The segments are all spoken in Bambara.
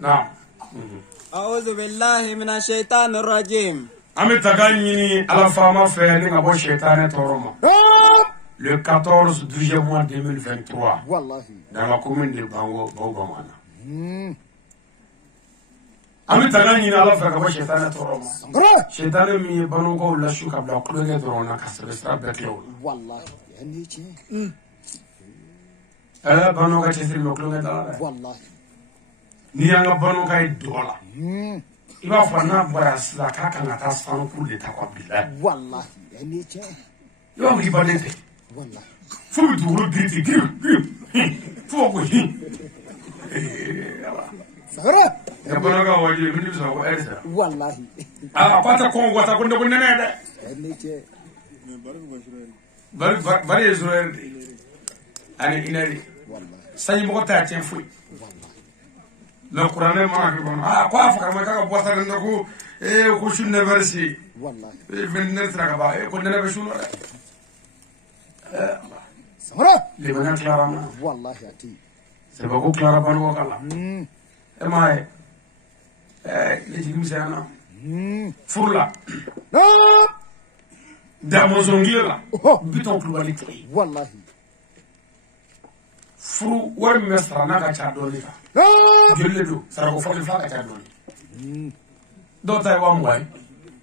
نعم. أعوذ بالله من الشيطان الرجيم. أمي تغنيني على فما فعلين أبو الشيطان تورما. Le 14 12 mois 2023. Wallahi. Dans la commune de Bango, Bogomana. Ami tagani na ala faka ba shetana toroma. Shetana mi banu ko la shuka bla kloge drona ka sra betlo. Wallahi. Yani chi. Ala banu ka chesri no kloge dala. Wallahi. Ni anga banu ka dola. Iba fana bara sla ka kana ta sanu kulle ta kwa bila. Wallahi. Yani chi. Yo mi badete. Wallahi. Fu duro griti gir. Fu ko hi. Sahara. Ya banu ka waje mi bisa ko ersa. Wallahi. Ah pata ko wata ko ndo nene de. Yani chi. Bari Israel. Ani inari. Wallahi. Sanyi mo ta chen fu. Le Coran ma ke bon quoi fa ma ka boita ndo ko ko shunne versi Wallahi. min nesra ka ba ko nene be shuno Sahara. le bana clara ma Wallahi ati. se ba ko clara ban ko kala e mai le jigim sana furla da mo zongira biton pluralité Wallahi. furu war mesra na ka cha doli ka gelle do sara ko fodi fa ka cha doli do tay wa mwai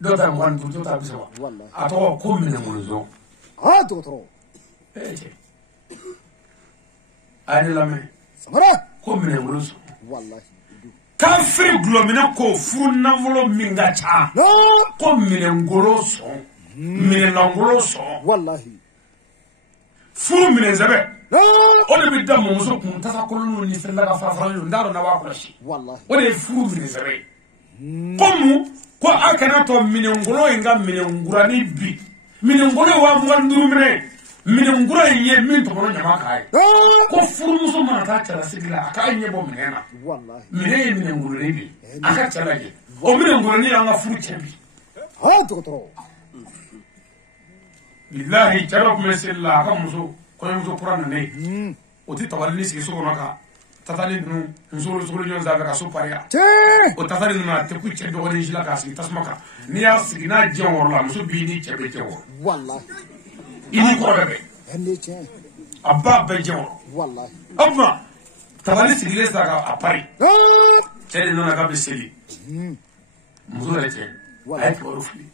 do tay mwan du do tay bisawa Wallahi. ato ko mine mulzo Ah, doctor. ani lame Sahara. ko mine mulzo Wallahi. kafiri glomina ko furu navolo minga cha ko mine ngolo so mine ngolo so Wallahi. furu mine zabe o de bi da muso kun tasa kolonu ni fella ka fara ndaro na wa kulashi Wallahi. o de furu mine zabe komu ko akana to mine ngolo inga mine ngurani bi mine ngolo wa mwandu mine ngura ye min to bono nyama kai ko furu muso ma ta tara sigila aka nye bo mine na Wallahi. mine ye mine ngurani bi aka tara ye o mine ngurani anga furu chebi Ah, doctor. billahi jarab mesela aka muso ko muso qur'an ne o ti tawalli sigi so naka tatali nu nsolo solo nyon zaga ka so paria Chi. o tatali nu na te ku che do ni jila ka sigi tasmaka ni ya sigi na jewor la muso bi ni chebe jewor Wallahi. ini ko bebe Yani chi. abba be jewor Wallahi. abba tawalli sigi le zaga a pari chele nu na ka be seli muso le che ay ko rufli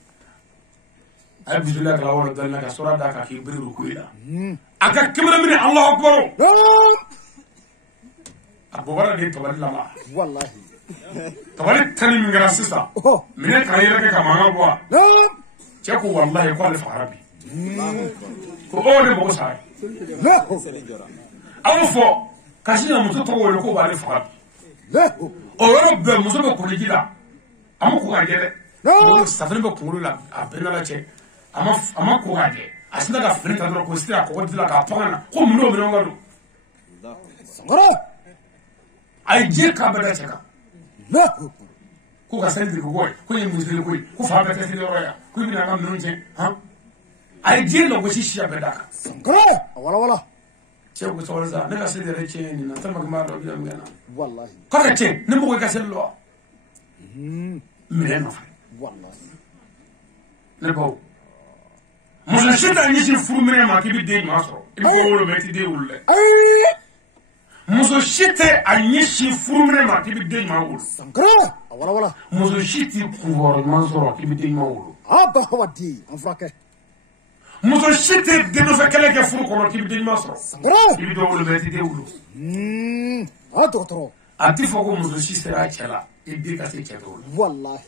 ay billahi la wala dal na ka sura da ka ki biri rukuila aka kimra min allah akbar abubara de tawalli lama Wallahi. tawalli tani min gara sisa Oh. mine kayira ke kamanga bwa che ko wallahi ko le farabi ko o de bo sai Leho. awu fo kasi na muso to wole ko ba le farabi Leho. o yoro be muso be ko ligila amu ko gade No. safari be ko la a bena la che ama ko gade asina ka fere ta ko sira ko dila ka pangana ko muno be ngado Sahara. ay je ka bada che ka Leho. ko ka sendri ko goy ko yim musli ko fa be ta sire roya ko bi na ngam non che ha ay je no ko shi ya beda ka Sahara. Wala wala. che ko so wala ne ka sire re che ni na ta ma ro bi ngana Wallahi. ko ka che ne mo ko ka sel lo mine no fa Wallahi. ne ko muso shita ni shi furu mine ma ki bi de ma so i ko wolo be ti de wulle Ay. muso shite anyi shi furu mine ma ki bi de ma wulu Sahara. Wala wala. muso shiti ku woro man so ki bi de ma wulu Abba hawadi. Anfrake. muso shite de no fa kele ke furu ko ki bi de ma so Sahara. ki bi do wulu be ti de wulu Ah, doctor. ati fo ko muso shi sera chela i bi ka se che do Wallahi.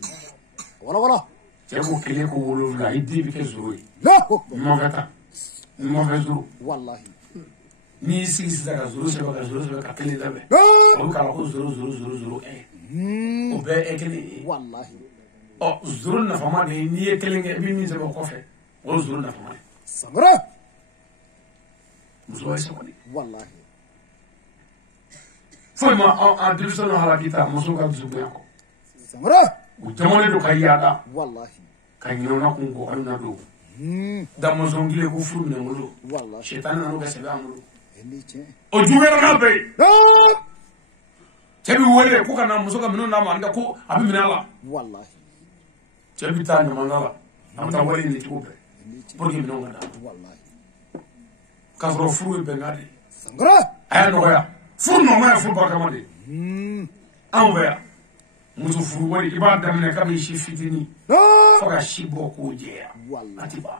Wala wala. che ko kele ko wulu la i di bi ke zuru Leho. mo gata mo be zuru Wallahi. ni sigi sida ka zuru se ka kele da be No. o ka ko zuru o be e kele Wallahi. o zuru na fama de ni e kele nge bi mi se ko fe o zuru na fama Sahara. muso se ko ni Wallahi. fo ma a division no hala kita muso ka zubu ko Sahara. o jamone do kayada Wallahi. ka nyino na ko ko na do da mo zongile ko furu ne ngolo Wallahi. shetan na no ka se ba ngolo Yani chi. o jugara na be No. cɛbi wele ko kana muso ka minɛnw d'a ma ko a bɛ minɛ a la wallahi cɛ bi taa ɲamana la a bɛ taa wari ɲini cogo bɛɛ pour que minɛnw ka d'a ma wallahi k'a sɔrɔ furu ye bɛnkan de ye sangara a y'a nɔgɔya furu nɔgɔya ye furu barikama de ye anw fɛ yan muso furu wari i b'a daminɛ kabini si fitinin fo ka si bɔ k'o jɛya a ti ban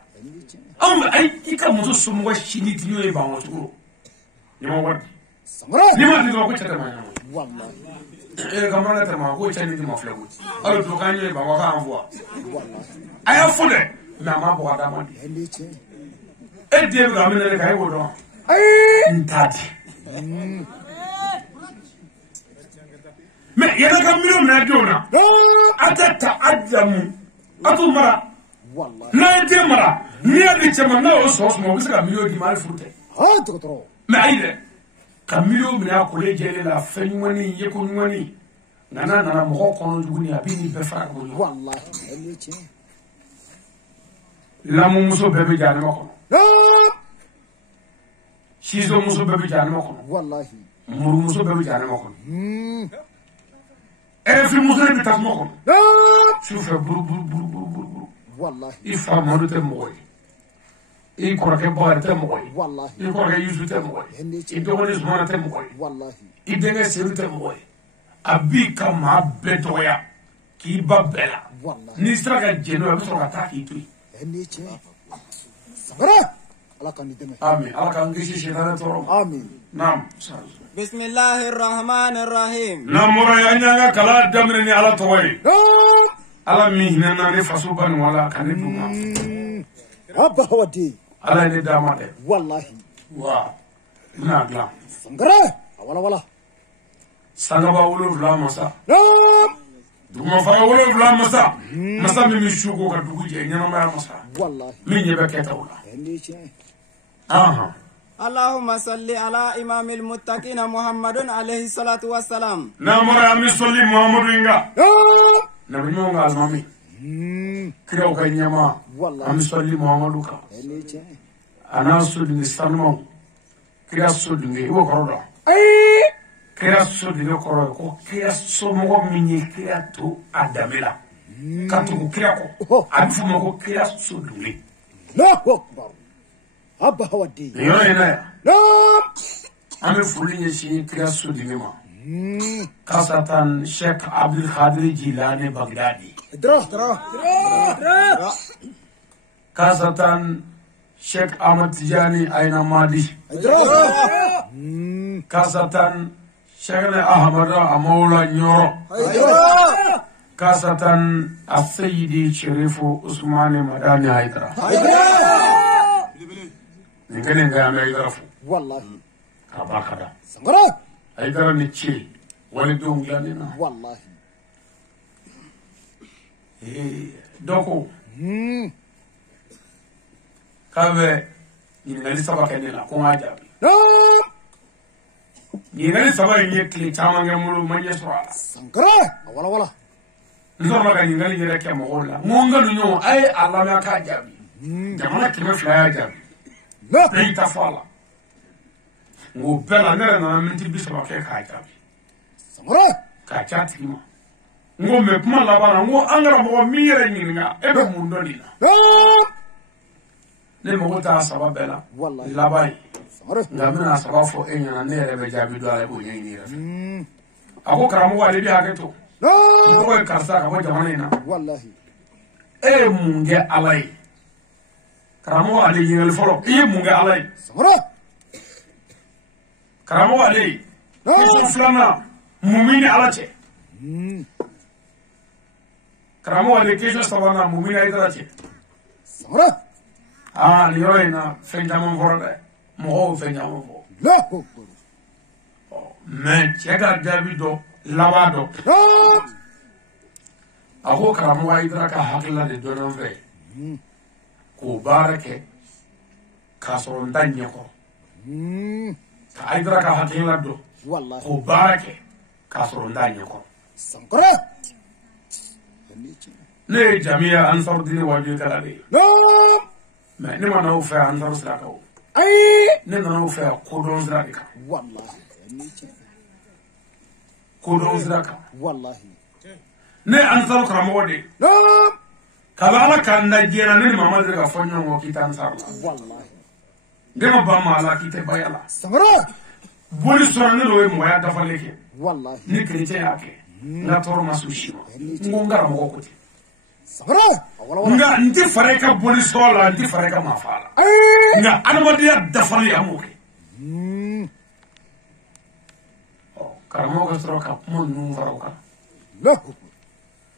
anw fɛ ayi i ka muso somɔgɔ si ni tini ye ban wa cogo ɲama wari sangara n'i ma di dɔrɔn ko cɛ tɛ ma ɲama wallahi kamana tɛ ma ko cɛ ni ti ma filɛ ko hali to k'an ye ban wa k'an fɔ wallahi a y'a fɔ dɛ mɛ a ma bɔ ka d'a ma de e den bɛ ka minɛ ne kan e b'o dɔn n t'a di mɛ yɛrɛ ka minɛnw minɛ denw na a tɛ ta a jamu a t'o mara n'a ye den mara n'i y'a di cɛ ma n'a y'o sɔgɔ sɔgɔ o bɛ se ka miliyɔn d'i ma hali furu tɛ mɛ ayi dɛ ka miliyɔn minɛ a kolen jɛlen la fɛn ɲumanni yeko ɲumanni nka n'a nana mɔgɔw kɔnɔ tuguni a bɛ nin bɛɛ fara ka bɔ ɲɔgɔn lamumuso bɛɛ bɛ janima kɔnɔ sizomuso bɛɛ bɛ janima kɔnɔ murumuso bɛɛ bɛ janima kɔnɔ ɛrɛfimuso bɛ tasuma kɔnɔ sufɛ buruburu i fa madu tɛ mɔgɔ ye i kɔrɔkɛ bakari tɛ mɔgɔ ye i kɔrɔkɛ yusu tɛ mɔgɔ ye i dɔgɔnin sumana tɛ mɔgɔ ye i denkɛ seru tɛ mɔgɔ ye a b'i ka maa bɛɛ dɔgɔya k'i ba bɛɛ la n'i sera ka jɛn n'o ye a bɛ sɔrɔ ka taa k'i to yen آمين الله كان قيشي شيطان تورم آمين نعم بسم الله الرحمن الرحيم نعم رأينا كلا دمرني على طوي على مهننا نفسوبا ولا كندوما أبا هو دي على ندامة والله وا نعم سنغرا ولا سنغبا ولو فلا مسا نعم دوما فاي ولو فلا مسا مسا مي شوكو كدوجي جي نما مسا والله من يبكيتا ولا اللهم صل على إمام المتقين محمد عليه الصلاة والسلام نعم رأمي صلي محمد إنغا نبي مونغا المامي كيرو كينيما أمي صلي محمد كا أنا سودني سانمو كيرا سودني هو كرودا كيرا سودني كرودا كو كيرا سومو ميني كيرا تو أدميلا كاتو كيرا كو أبفو مو كيرا سودني لا أكبر أبا هو الدين يوينا لا أمي فلين شيء كيرا سودني ما كاساتان شيخ عبد القادر جيلاني بغدادي درا كاساتان شيخ أحمد تجاني أين مادي كاساتان شيخ أحمد أمولا نيورو كاساتان السيدي شريف عثمان مداني هيدرا نكني نعمل هيدرا والله كاباكدا سنغرا هيدرا نتشي والدهم جانينا والله دوكو كابه ينالي سبا كنيلا كون جابي ينالي سبا ينكلي تامان يمولو مانيا سرا سنغرا ولا نزور لك ينالي يركي مغولا مونغا نيو اي علامة كا جابي جمالا كيما فلايا جابي لا بيتا فالا ngo bela nere na minti bisaba ke ka jabi سنغرا ka chati ma ngo me kuma labara ngo angara mo mire nyinga ebe mundo dina ne mo ta saba bela Wallahi. labai سنغرا ngamina saba fo enya na ere be jabi do ala bo nyi ra ako karamo wale bi haketo لا ngo e karsa ka bo jamana ina والله e munge alai karamo wale yingal folo e munge alai سنغرا karamo wale ko flana mumini alache karamo wale kesho sabana mumini aidarache سنغرا ni yɔrɔ in na fɛn caman fɔra dɛ mɔgɔw fɛn caman fɔ لا أكبر mɛ cɛ ka jaabi dɔ laban dɔ a ko karamɔgɔ Ayidara ka hakilila de dɔnnen fɛ k'o baara kɛ k'a sɔrɔ n ta ɲɛkɔrɔ ka Ayidara ka hakilila dɔn والله k'o baara kɛ k'a sɔrɔ n ta ɲɛkɔrɔ سنغرا ne ye jamiya Ansarudine Wajukala de ye لا mɛ ne ma n'aw fɛ Ansaru sira kan o أي ne nana aw fɛ kodɔn sira de kan والله كودون زراكا والله ne ansar karamo de نعم kabala kan najera ne mamad ga fanyo mo kita ansar والله dema ba mala kite bayala سمرة boli sorane lo mo ya dafaleke والله ni chrétien yake na toro masushima ngongara mo ko ti سمرة ولا nga nti fareka boli sola nti fareka mafala nga anamadiya dafali amuke karamo ga soroka mo nu faroka لا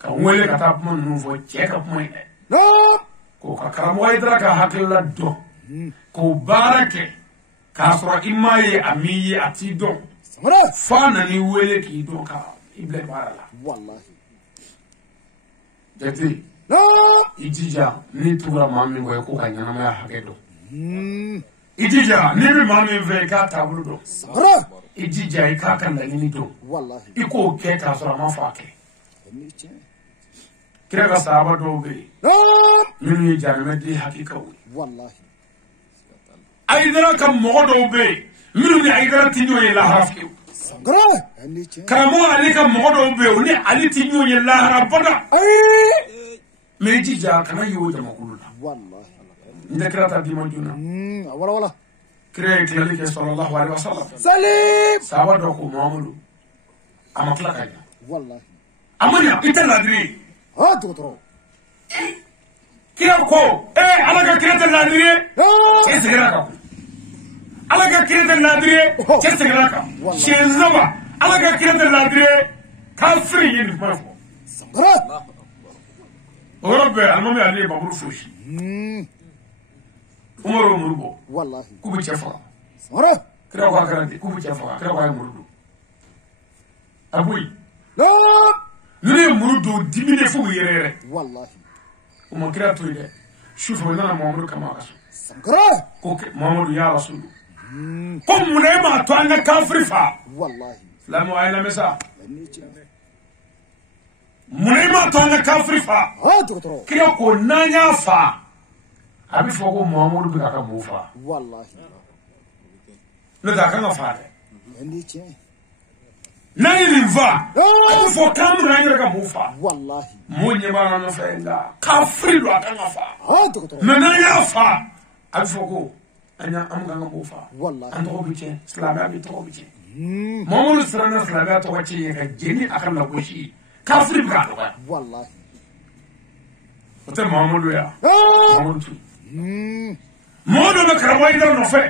ka wele ka ta mo nu fo che ka mo نعم ko ka karamo idra ka hakilla do ko barake ka soro imaye amiye ati do سمرة fana ni wele ki do ka ible barala والله jati نعم ijija ni tura mami ko ko ka nyana ma hake do ijija ni bi mami ve ka tabulu do سمرة ijija ka kan da ni do والله iko ke ka soro ma fa ke kira ka sahaba do be نعم min ni janame di hakika wi والله aidara kam mo do be min ni aidara tinyo ye la hafi سمرة karamo ali kam mo do be ni ali tinyo ye la rabada me ijija kana yo jama kuluna والله ndekra ta di majuna ولا kire kilali ke sallallahu alaihi wasallam سليم sahaba do ko muhammadu amakla kanya والله amanya ita ladri ها دكتور kira ko alaga kira ta ladri نعم kesira ka alaga kira ta ladri kesira ka shenzaba alaga kira ta ladri kafiri yin mafo سمرة وربي المامي عليه مبروك فوشي عمر مربو والله كوبي تشفا سمرة كده كوا كرانتي كوبي تشفا كده كوا مربو ابوي نعم نري مربو ديميني فوق يريره والله وما كده تويده شوف انا محمد كما اسو سمرة كوك محمد يا رسول كم منما تو ان كافر فا والله لا مو اين مسا منما تو ان كافر فا ها دكتور كده كو نانيا فا ابي فوق محمد بكا موفا والله لا كان فا هنيتي nani limva abu fo kamra ngira ka mufa والله munye bana no fenga kafri do akanga fa ها دكتور nana ya fa abu fo ko anya am ganga mufa والله an to bice slama bi to bice momolu srana slama to wace ka jeni akan la goshi kafri ka do والله ote momolu ya ها momolu tu modo na karwai da no fe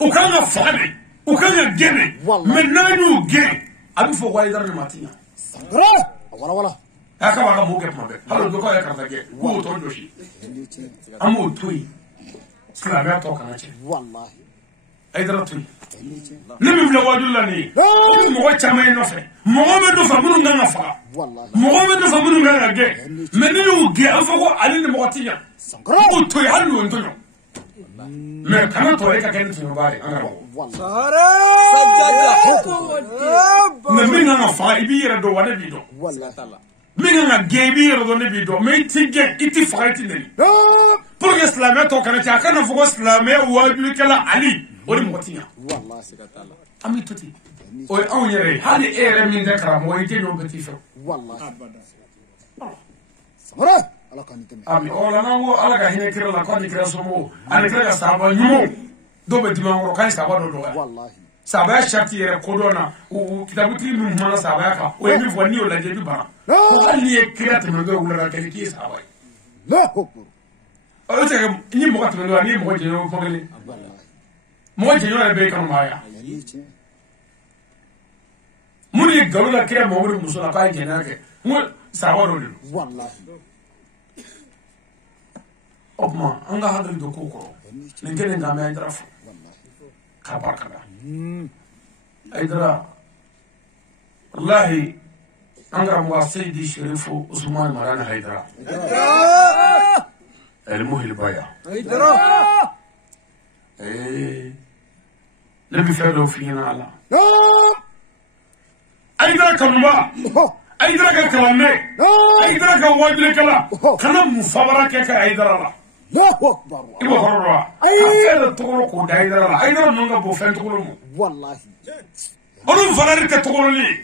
ukanga fa ne ukanga gene والله. menanu ge abu fo wai da ne matinya سمرة ولا aka ba ka buke mabe halo do ko ya karta ge wo to doshi هنيتي amu tui slama to kana ce والله ay dara tui هنيتي ni mi bla wadulla ni ni mo wacha mai no fe mo me do fa munu nganga fa والله mo me do fa munu nganga ge me ni u ge afa ko ali ni mo tinya سمرة ko tui halu ndonyo me kana to e ka ken tui bare angaro والله me mi nganga fa ibi yere do wada bi do والله mi nganga ge ibi yere do ne bi do me tige iti fa iti ne نعم pour que islamé to kana ta kana fugo islamé wajibi kala ali ori mo tinya والله ami tuti o on yere hali ere min de kara mo yite no beti fe والله سمرة على كان ami o la nango ala ga hine kira la ko ni kira somo ani kira ga saba nyumo do be dima ngoro kan saba do ya والله saba shati yere kodona o kitabuti mi mana saba ka o mi fo ni o la je bi bara ko hali ye kira te mego wala ra kali ki saba لا أكبر o te ni mo ka te mego ni mo je no ko gele والله mo je no be kan ma ya هنيتي muni galula kira mo wuri musula ka je na ke mo saba do do والله opma anga hadal do ko ni gele ngame andra fu والله ka barka da aidara wallahi an ga mu sayyidi sharifu usman marana haidara المهل بايع نبي فعله فينا على أيدرك النبا أيدرك الكلامي أيدرك الواجب كلا كلام مفبرك يا أيدرا لا أكبر إبو هروا أيدر تقولك أيدرا أيدرا نونغا بوفين تقولهم والله أولو فلارك تقولني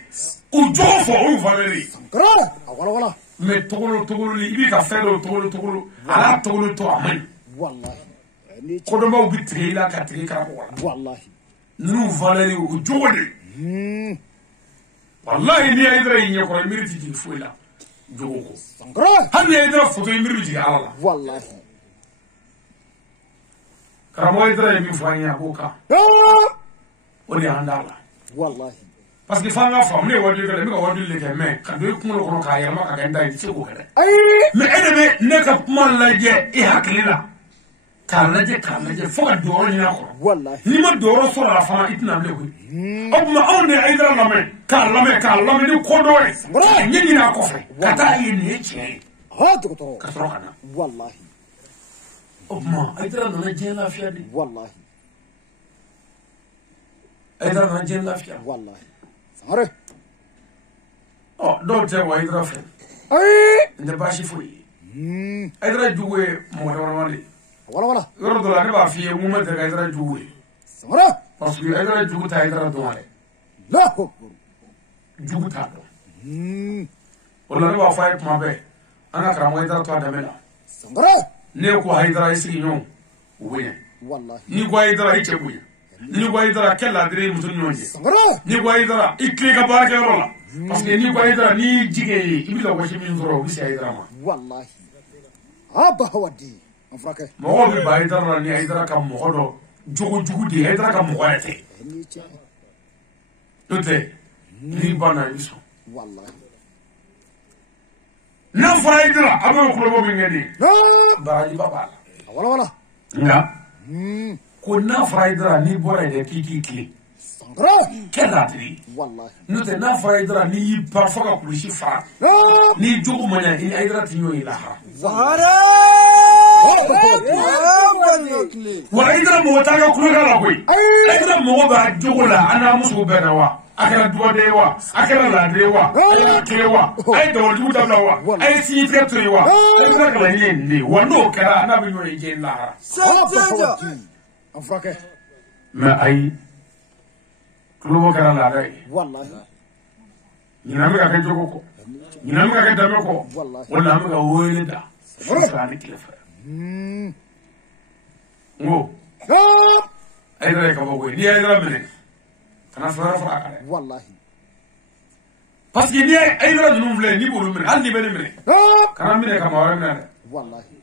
Ujofo uvaleri. Sankara. Wala. Me togolo li ibi ka fero togolo. Ala togolo to amen. Wallahi. Kodoma ubi trela ka treka wala. Wallahi. Nu valeri ujode. Wallahi ni aidra inye ko miriti ji fuela. Jogo. Sankara. Hadi aidra foto miriti ala. Wallahi. Karamo aidra mi fanya boka. Odi andala. Wallahi. Parce que fanga famne wadi kala mi ko wadi leke me ka do kuno kono ka yama ka ganda yi ko kala me ene ne ka kuma laje e haklila ka laje fo do ni na ko Wallahi. ni ma do so la fama itna le ko o ma on ne aidra la me ka la me ni ko do e ni na ko fe ka ta yi ni che Ha to. ka so kana Wallahi. o ma aidra na je la fiya di Wallahi. aidra na je la fiya Wallahi. Sankara. oh do te wa aidra fe nde bashi fuyi aidra juwe mo do wala Wala. yoro do la ne ba fiye mu ma daga aidra juwe Sankara. parce que aidra jugu ta aidra do wala Allahu akbar. jugu ta do wala ne ba fa kuma be ana kara mo aidra to adamela Sankara. ne ko aidra isi nyon uwe Wallahi. ni ko aidra iche buye ni ko aidra kella dire mutun nyonje Sankara. ni ko aidra ikli ka barake rola parce que ni ko aidra ni jige ibila ko shimi nzoro bisi aidra ma Wallahi. Aba hawadi. Afrake. mo bi ba aidra ni aidra ka mo do jugu di aidra ka mo yate Ni che. Ote, ni bana iso. Wallahi. Na faidra abe ko bo ngeni. Ba ni baba. Wala. Nga. Ko na faidra ni bora de kiki. Sankara. Kela tri. Wallahi. Note na faidra ni pa foka kulishi fa. Ni jogu manya ni aidra tinyo ilaha. Zahara. Wa aidra mo taga kuluga la koy. Aidra mo ba jogu la ana musu bena wa. Akara duwade wa, akara ladre wa, akara kile wa, ay do du tabla wa, ay si tretre wa. Akara kala yende, wa no kara na bi no yende la. Santeja. Afrake. Ma ay kulo kara la dai. Wallahi. Nyina mi ka ke jogo ko. Nyina mi ka ke dame ko. Wala mi ka woyele da. Sa ni kile fa. Ngo. Ay dai ka bo ni ay dai mene. Kana fara kare. Wallahi. Parce que ni ay dara dum vle ni bolu mene andi bene mene. Kana mene ka mawara mene. Wallahi.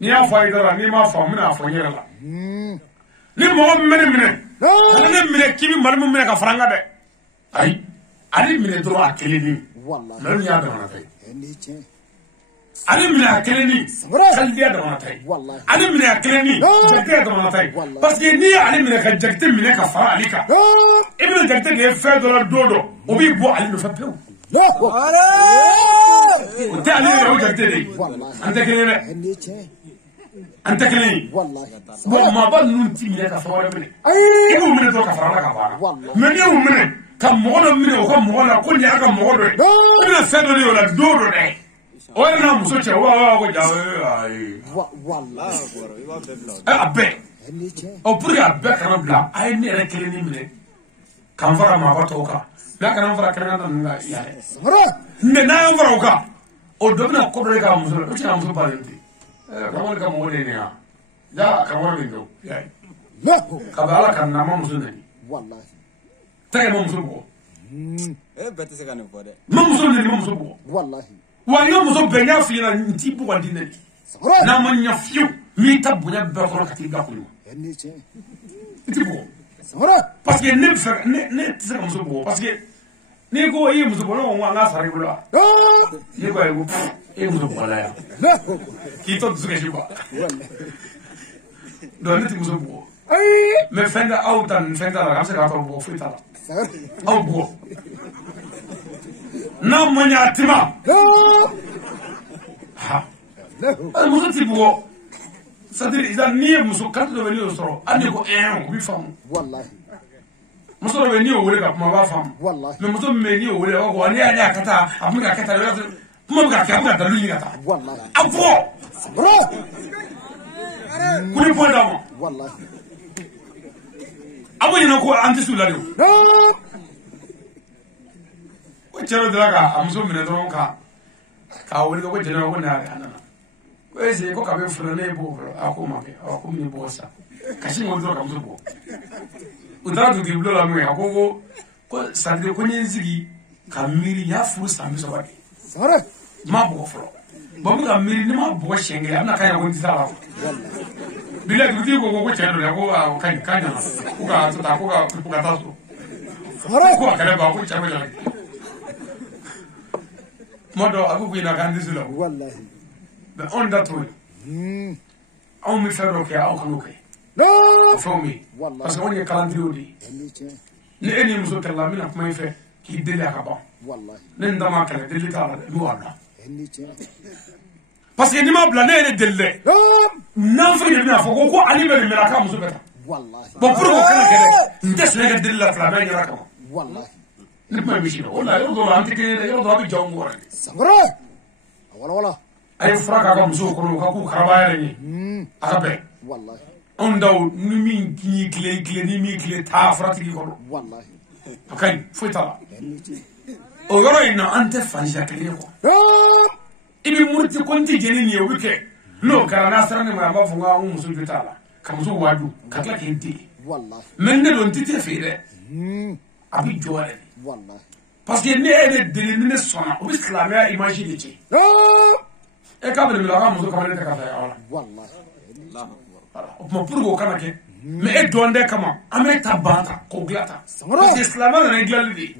Ni ya fa dara ni ma fa mene afo nyera la. Ni mo mene. Kana ne mene kibi marmu mene ka franga de. Ay. Ali mene dro akele ni. Wallahi. Nan ya da na tay. Ni che. Ali mene akele ni. Kalbi da na tay. Wallahi. Ali mene akele ni. Jakte da na tay. Parce que ni ali mene ka jakte mene ka fara alika. Ibn jakte de fe do dodo. Obi bo ali no fa pew. Zahara. Te ali no jakte de. Ante kele Ni che. ante kele. Wallahi. Bon ma ba nun ti mene ka fara mene. Ibu mene do ka fara ka bara. Wallahi. Mais ni o mene ka mo do mene o ka mo la ko ni aka mo do. Ibn fe do yo la dodo de. O na muso che wa ko ja ai. Wallahi. Abe. Ni che. O pour ya be kana bla ai ne re kele ni mene. Kan fara ma ba to ka. Na kana fara kana na nga ya. Sankara. Ne na yo fara ka. O do na ko do ka muso. O ti na muso pa ni. Kamar ka mo ne ya. Ja kamar ni do. Ya. Ka ba ala kan na ma muso ne. Wallahi. Ta ma muso ko. Bete se kanu fode. Ma muso ne ma muso ko. Wallahi. Wa yo muso be nya fi na nti bu wa dinne. Sankara. Na ma nya fiu mi ta bu nya be ko ka ti ga ko. Ni che. Ti bu. Sankara. Parce que ne fa ne ti se ka muso ko parce que ni ko yi muso ko no wa na sare bula. Ni ko yi ko e muso ko la ya. Ki to su ke shi ba. Do ne ti muso ko. Me fenda autan fenda la amse ka to bo fu ta. Au bo. Na mo nya tima. Ha. Muso ti bo. C'est-à-dire, ils ont nié muso quand de venir au soro. Andi ko bi fam. Wallahi. Muso de venir au wele ka kuma ba fam. Wallahi. Mais muso me ni au wele ko ani anya kata, amuka kata yo. Kuma ka ka ka dalu ni kata. Wallahi. Afro. Sankara. Kuni point d'amo. Wallahi. Abo ni ko anti sulale. ko cɛro dira ka a muso minɛ dɔrɔn k'a wele ko jɛnɛ ko ne y'a nana ko ese ko kabe fura ne b'o fɔlɔ a ko ma kɛ ko min b'o sa kasi mo dɔrɔn ka muso bɔ u taara dugutigi bulon la mun ye a ko sadiri ko n ye n sigi ka miiri n y'a furu san 30 de ma bɔgɔ fɔlɔ bon mun ka miiri ni ma bɔgɔ siɲɛ kelen a bɛna k'a ɲɛ ko n tɛ se a la bila dugutigi ko cɛn don dɛ ko ka ɲana ko ka to ta ko ka taa so ko a kɛlɛ ba ko cɛ bɛ jalaki tuma dɔ a ko ina k'an disi la mɛ anw da t'o ye anw bɛ fɛn dɔ kɛ aw kan'o kɛ fɛnw bɛ yen parce que anw ye kalantiriw de ye ni e ni muso kɛlɛla n bɛna kuma i fɛ k'i deli a ka ban ne n ta ma kɛlɛ deli t'a la dɛ n b'a bila parce que n'i ma bila ne ye ne deli dɛ n'an fɛ yen bɛna fɔ ko ale bɛ nin mɛn a k'a muso bɛ ta bon pour que kana kɛ dɛ n tɛ sɛnɛ kɛ deli la fila bɛɛ ɲɛna kama ne kuma ye misi dɛ o la yɔrɔ dɔw la an tɛ kelen dɛ yɔrɔ dɔw a bɛ jaw wɔɔrɔ de a ye fura k'a ka musow kɔnɔ u ka k'u karaba yɛrɛ ye a ka bɛn anw daw ni min y'i tilen ni min tilen taa furatigi kɔnɔ a ka ɲi foyi t'a la o yɔrɔ in na an tɛ fansiya kelen ye quoi i bɛ muruti ko n tɛ jeni nin ye o bɛ kɛ n'o kɛra n'a sera ne ma a b'a fɔ ko muso jo t'a la ka muso waaju ka tila k'i den mɛ ne don n tɛ tɛ fɛ dɛ a bɛ jɔ yɛrɛ de parce que ne ye ne deli ni ne sɔnna o bɛ silamɛya image de tiɲɛ e k'a bɛ a ka muso kama ne tɛ ka taa yɔrɔ la o tuma pour que o kana kɛ mɛ e dɔn tɛ kama an bɛ ta ban ta k'o dilan ta parce que silamɛya nana dilanli de ye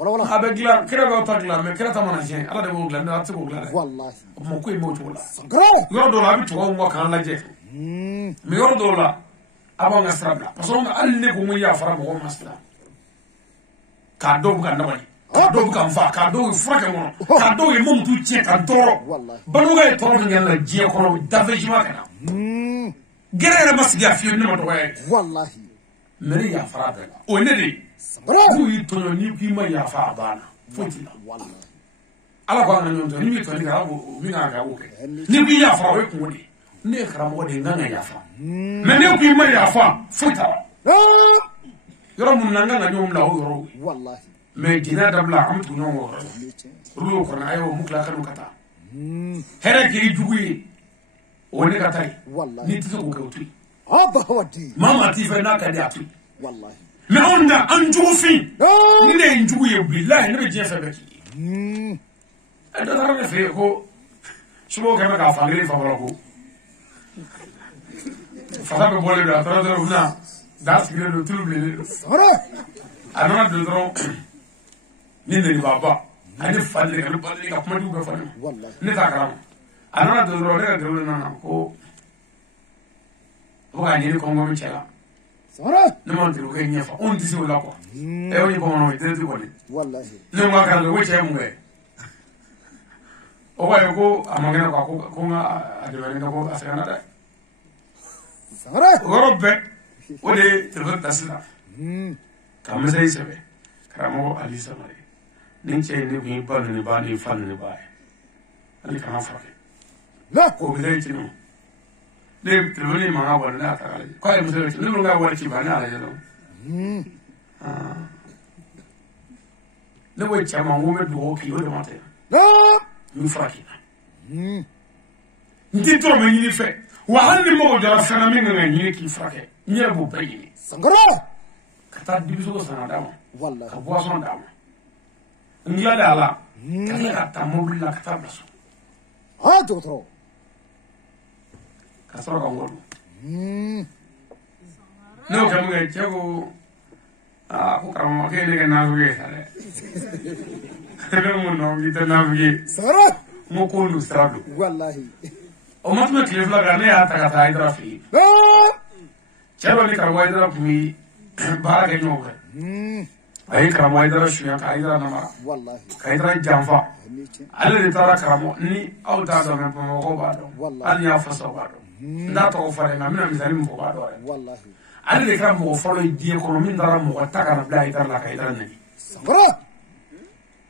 a bɛ dilan kira b'aw ta dilan mɛ kira ta mana tiɲɛ ala de b'o dilan ne a tɛ se k'o dilan dɛ o tuma ko in b'o cogo la yɔrɔ dɔw la a bɛ tubabuw bɔ k'an lajɛ mɛ yɔrɔ dɔw la a b'an ka sira bila parce que hali ne ko n ko yafara mɔgɔw ma sira k'a dɔw bɛ ka nabali k'a dɔw bɛ ka n fa k'a dɔw ye furakɛ kɔnɔ k'a dɔw ye mun t'u tiɲɛ ka n tɔɔrɔ banuga ye tɔɔrɔ min kɛ na diɲɛ kɔnɔ dafɛjima ka na gɛrɛ yɛrɛ ma sigi a fiye ne ma dɔgɔya ye mɛ ne yafara bɛɛ la o ye ne de ye n'u y'i tɔɲɔ n'i k'i ma yafa a banna foyi t'i la ala ko an ka ɲɔgɔn tɔ n'i bɛ tɔɲɔli kɛ ala b'o min kan ka k'o kɛ n'i k'i yafa o ye kungo de ye ne ye karamɔgɔ de ye n kan ka yafa mɛ ne k'i ma yafa foyi t'a la yɔrɔ minnu na n kan ka ɲɔgɔn bila o yɔrɔw ye mɛ jɛnɛya dabila an bɛ tugu ɲɔgɔn kɔ yɔrɔ la olu y'o kɔnɔ a y'o mu tila kanu ka taa hɛrɛ k'i jugu ye o ne ka taa ye n'i tɛ se k'o kɛ o to yen maa maa t'i fɛ n'a ka di a to yen mɛ anw da an jugufin ni ne ye n jugu ye bilahi ne bɛ diɲɛ fɛn bɛɛ k'i ye ɛ dɔ taara ne fɛ yen ko sumaworo kɛmɛ k'a fan kelen fa fɔlɔ ko fasa bɛ bɔlen don a taara dɔrɔn u bɛna daa sigilen don tulu bilennen don a nana don dɔrɔn ni nɛnibaba a ne fa de ka ne ba de ka kumajugu bɛɛ fɔ ne ma ne t'a kalama a nana don dɔrɔn ne ka dawulo nana ko k'a ɲini kɔngɔ min cɛ la ne ma deli o kɛ ɲɛfɔ anw tɛ se o la quoi ɛ o ye bamananw ye tɛ kɔni ne ko a kɛra ko cɛ ye mun kɛ o b'a ye ko a man kɛnɛ quoi ko n ka a dɛmɛ ne ko a sɛgɛnna dɛ o yɔrɔ bɛɛ o de ye telefɔni ta sisan ka message sɛbɛn karamɔgɔ Ali Samare ni cɛ ye ne kun ye ba ni ne ba ni fa ni ne ba ye hali kana furakɛ k'o message ci ne ma ne ye telefɔni mankan bɔ ne y'a ta k'a lajɛ k'a ye message ci ne ko k'a wari ci ba ne y'a lajɛ dɔrɔn ne ko cɛ ma n ko n bɛ dugawu k'i ye o de ma tɛ n furakɛ n tɛ dɔrɔmɛ ɲini fɛ wa hali ni mago jɔra fɛn na min kan ka ɲini k'i furakɛ n yɛrɛ b'o bɛɛ ɲini ka taa dibisogo san ka d'a ma ka boisson d'a ma n tilalen a la ka tila ka taa mobili la ka taa bila so dɔgɔtɔrɔ ka sɔrɔ ka n wolo ne y'o kɛ mun kɛ cɛ ko ko karamɔgɔ k'e ne kɛ naafigiye ye sa dɛ ne ko non k'i tɛ naafigiye n ko k'olu sira don o ma tɛmɛ tile 2 kan ne y'a ta ka taa Hayidara fɛ yen cɛ dɔ ni karamɔgɔ Hayidara kun bɛ baara kɛ ɲɔgɔn fɛ a ye karamɔgɔ Hayidara suɲɛ ka Hayidara namara ka Hayidara janfa ale de taara karamɔgɔ ni aw t'a dɔn mɛ Bamakɔ b'a dɔn hali ni y'a fasa b'a dɔn n t'a tɔgɔ fɔ dɛ nka n bɛna misali min fɔ b'a dɔn dɛ ale de kɛra mɔgɔ fɔlɔ ye diɲɛ kɔnɔ min taara mɔgɔ ta ka na bila Hayidara la ka Hayidara nɛni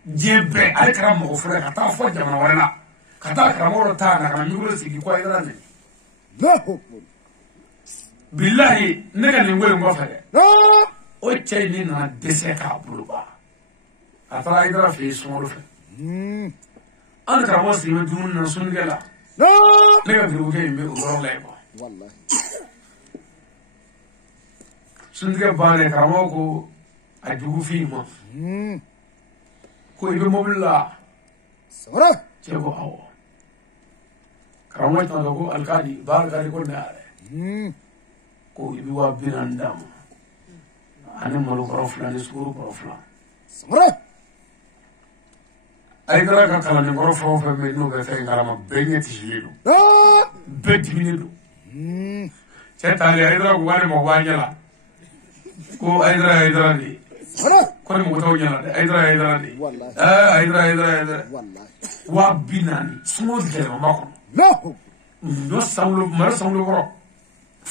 diɲɛ bɛɛ ale kɛra mɔgɔ fɔlɔ ye ka taa fɔ jamana wɛrɛ la ka taa karamɔgɔ dɔ ta na ka na micro sigi ko Hayidara nɛni bilahi ne ka nin ko in kɔfɛ dɛ o cɛ in de nana dɛsɛ k'a bolo baara أترى إدرا في سمولف أنا كرامو سيما دون نسون جلا لا نقدر كي بيقولون لا يبغى والله سندك بالي كرامو كو أجوف فيما كو يبي موبلا سمرة جابوا أو كرامو يتناقو الكادي بالكادي كل نهار كو يبي وابين عندام أنا ملو كروفلا نسكورو كروفلا سمرة أيدرا كلا نكروفلا فمنو بثين كلام بيني تشيلو بيت منيلو تتالي أيدرا كوالي مغوانيلا كو أيدرا دي سمرة كل مغوانيلا أيدرا دي والله أيدرا والله وابيناني سمود كلمة ماكم لا no samlo mara samlo bro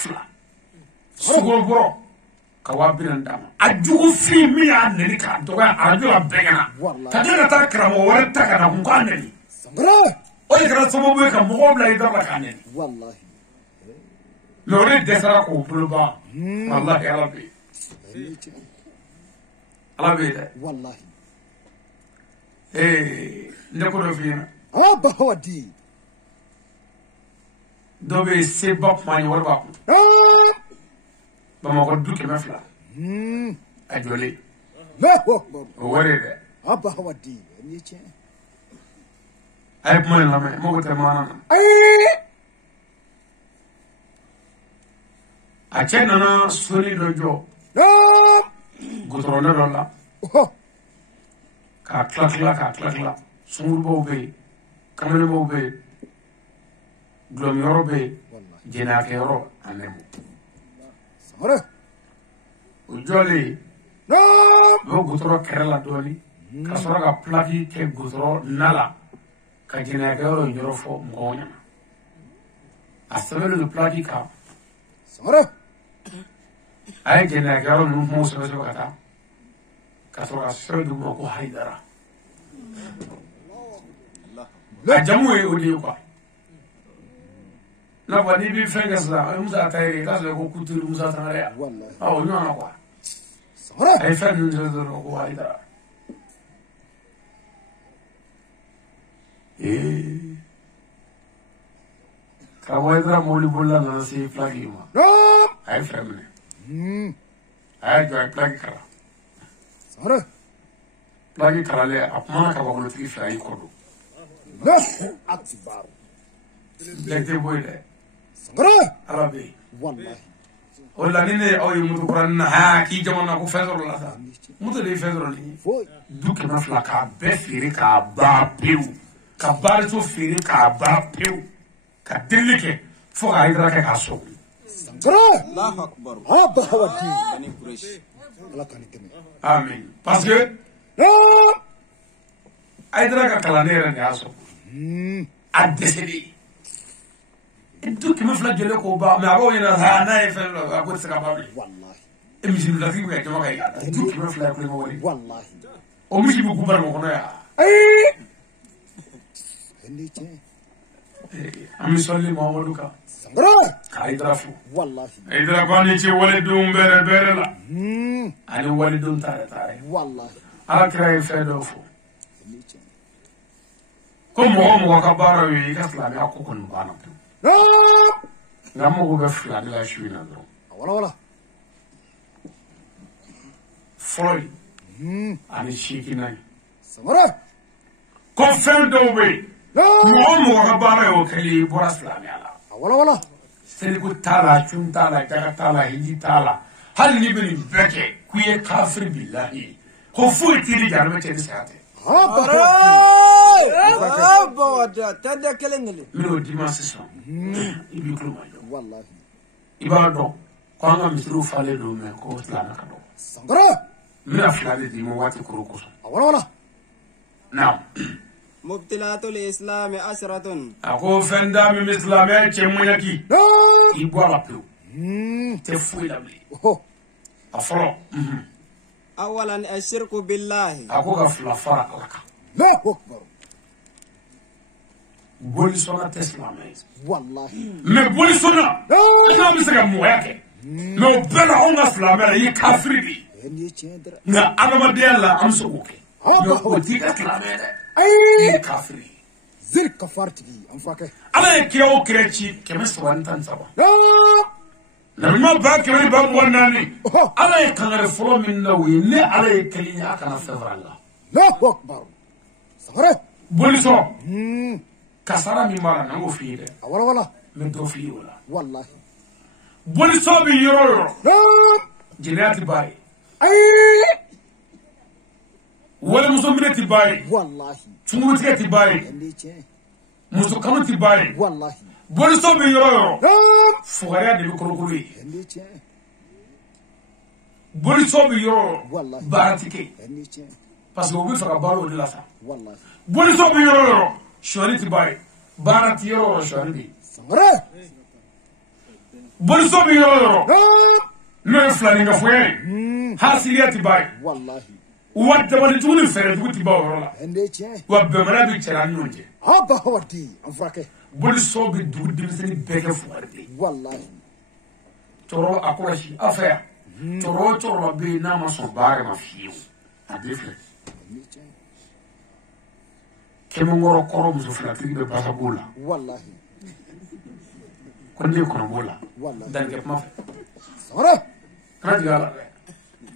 fla sugol bro ka wabinan dama ajugo fi mi anni ka doga ajula begana tadira ta kramo wala ta kana ko anni سمرة o ikra somo be ka mo bla ida ba kanni والله lore desara ko bulba wallahi alabi والله ndeko do fiina أبا ودي dobe se bak mani warba ko bama ko duke mafla ajole لا أكبر wore de أبا ودي نيجي ay mo la me mo ko te manana a cɛ nana soni dɔ jɔ gutɔrɔnɛ dɔ la k'a tila sungurubaw bɛ yen kamalenbaw bɛ yen gulɔmiyɔrɔ bɛ yen jɛnɛyakɛyɔrɔ ani nɛmu سمرة o jɔlen u bɛ gutɔrɔ kɛrɛ la dɔɔnin ka sɔrɔ ka pilaki kɛ gutɔrɔ na la ka jɛnɛyakɛyɔrɔ yɔrɔ fɔ mɔgɔw ɲɛna a sɛbɛnlen don pilaki kan سمرة a ye jɛnɛyakɛyɔrɔ ninnu kumaw sɛbɛsɛbɛ ka taa ka sɔrɔ ka sɛbɛn d'u ma ko hayidara a jamu ye o de ye kuwa n'a fɔ n'i bɛ fɛn kɛ sisan musa tayɛri i t'a sɔrɔ ko kuturu musa tangare yan والله o ɲɔgɔn na kuwa سمرة a ye fɛn ninnu sɛbɛn dɔrɔn ko hayidara karamɔgɔ hayidara mobili bolila nana se filaki ma a ye fɛn minɛ a y'a jɔ a ye pilaki kala سمرة pilaki kalalen a kumana kabakolotigi fɛ a y'i kɔ don لا أكبر bɛɛ tɛ bɔ yen dɛ سمرة ala bɛ yen والله o la ni ne aw ye moto kuranin na haa k'i jamana ko fɛn sɔrɔ la sa moto de ye fɛn sɔrɔ nin ye فوي du 200 k'a bɛɛ feere k'a ban pewu ka baariso feere k'a ban pewu ka delili kɛ fo k'a yira kɛ k'a sɔgɔ سمرة الله أكبر أبا ودي بني قريش الله كان يتمي amin parce que a yira ka kalan ne yɛrɛ de y'a sɔgɔ a dɛsɛlen du 200 jɔlen k'o ban mɛ a b'aw ɲɛna haa n'a ye fɛn dɔ a ko tɛ se ka ban bilen والله e misilatigi bɛ ka jama ka yaala du 200 ye kulonkɛ wari والله o misi bɛ guba nin kɔnɔ yan نيجي an bɛ sɔnni mamadu kan سمرة k'a yira fo والله a yira ko a ni ce waledenw bɛrɛ bɛrɛ la ani waledenw taara taara ye والله ala kira ye fɛn dɔw fɔ نيجي ko mɔgɔ o mɔgɔ ka baara ye i ka silamɛya ko kɔni banna pewu nka n mago bɛ fila de la su in na dɔrɔn ولا ولا fɔlɔ ye ani seeginan ye سمرة ko fɛn dɔw bɛ yen mɔgɔ o mɔgɔ ka baara ye o kɛlen i bɔra silamɛya la ولا ولا seliku t'a la cun t'a la jaga t'a la hiji t'a la hali n'i bɛ nin bɛɛ kɛ k'u ye kafiri bilahi ye ko foyi t'i ni jahanama cɛ ni saya tɛ أبا أبا ودي تدي كلنجلي n bɛn'o d'i ma sisan i b'i tulo majɔ والله i b'a dɔn ko an ka misiriw falen don mɛ ko silamɛ ka dɔgɔ سمرة n bɛna fila de d'i ma waati koro kosɔn ولا ولا naam مبتلات الإسلام 10 a ko fɛn da min bɛ silamɛya cɛ mɔɲaki i bɔ a la pewu tɛ foyi la bilen a fɔlɔ أولا الشرك بالله a ko ka fila fara ala kan لا أكبر boli sɔnna tɛ silamɛ ye والله mɛ boli sɔnna n'a bɛ se ka mɔgɔya kɛ mɛ o bɛɛ la anw ka silamɛya la i ye kafiri de ye نيجي درا nka adamadenya la an bɛ se k'o kɛ o ti ka silamɛ dɛ Ayi. ye kafiri Zil kafartigi an fake. ala ye kira o kira ci 313 Ah. nabima ba kɛmɛ ba mugan naani Oh. ala ye kangare fɔlɔ min na o ye ne ala ye kelen ye a kana fɛn fara la Allahu akbar. Sangare. bolisɔn kasara min b'a la n'an k'o f'i ye dɛ Awala wala. n bɛ dɔ f'i ye o la Wallahi. bolisɔn bɛ yɔrɔ o yɔrɔ Ah. jeliya tɛ b'a ye Ayi. walimuso minɛ tɛ b'a ye Wallahi. sunkurutigɛ tɛ b'a ye Ende ce. muso kanu tɛ b'a ye Wallahi. bolisɔn bɛ yɔrɔ o yɔrɔ Ah. fugariya de bɛ kolokolo ye Ende ce. bolisɔn bɛ yɔrɔ o yɔrɔ Wallahi. baara tɛ kɛ Ende ce. parce que u bɛ fɛ ka baara o de la sa Wallahi. bolisɔn bɛ yɔrɔ o yɔrɔ sɔɔni tɛ b'a ye baara tɛ yɔrɔ o yɔrɔ sɔɔni bɛ yen Sangare. bolisɔn bɛ yɔrɔ o yɔrɔ Ah. n'o ye filaninkafoya ye hasiliya tɛ b'a ye Wallahi. wa dabalijugu ni fɛɛrɛjugu tɛ b'a o yɔrɔ la Ende ce. wa bɛnbaliya bɛ cɛla ni ɲɔgɔn cɛ Abba hawati an fake. bolisɔn bɛ dugu denmisɛnnin bɛɛ kɛ fugari de ye Wallahi. cɛkɔrɔba a kɔlɔsi a fɛ yan cɛkɔrɔba o cɛkɔrɔba bɛ yen n'a ma sɔn baara ma fiyewu a den filɛ Ende ce. kɛmɛnkɔrɔ kɔrɔ muso filatigi bɛ basa b'o la Wallahi. ko ne kɔnɔ b'o la Wallahi. dannikɛ kuma fɛ Sangare. kana jigin a la dɛ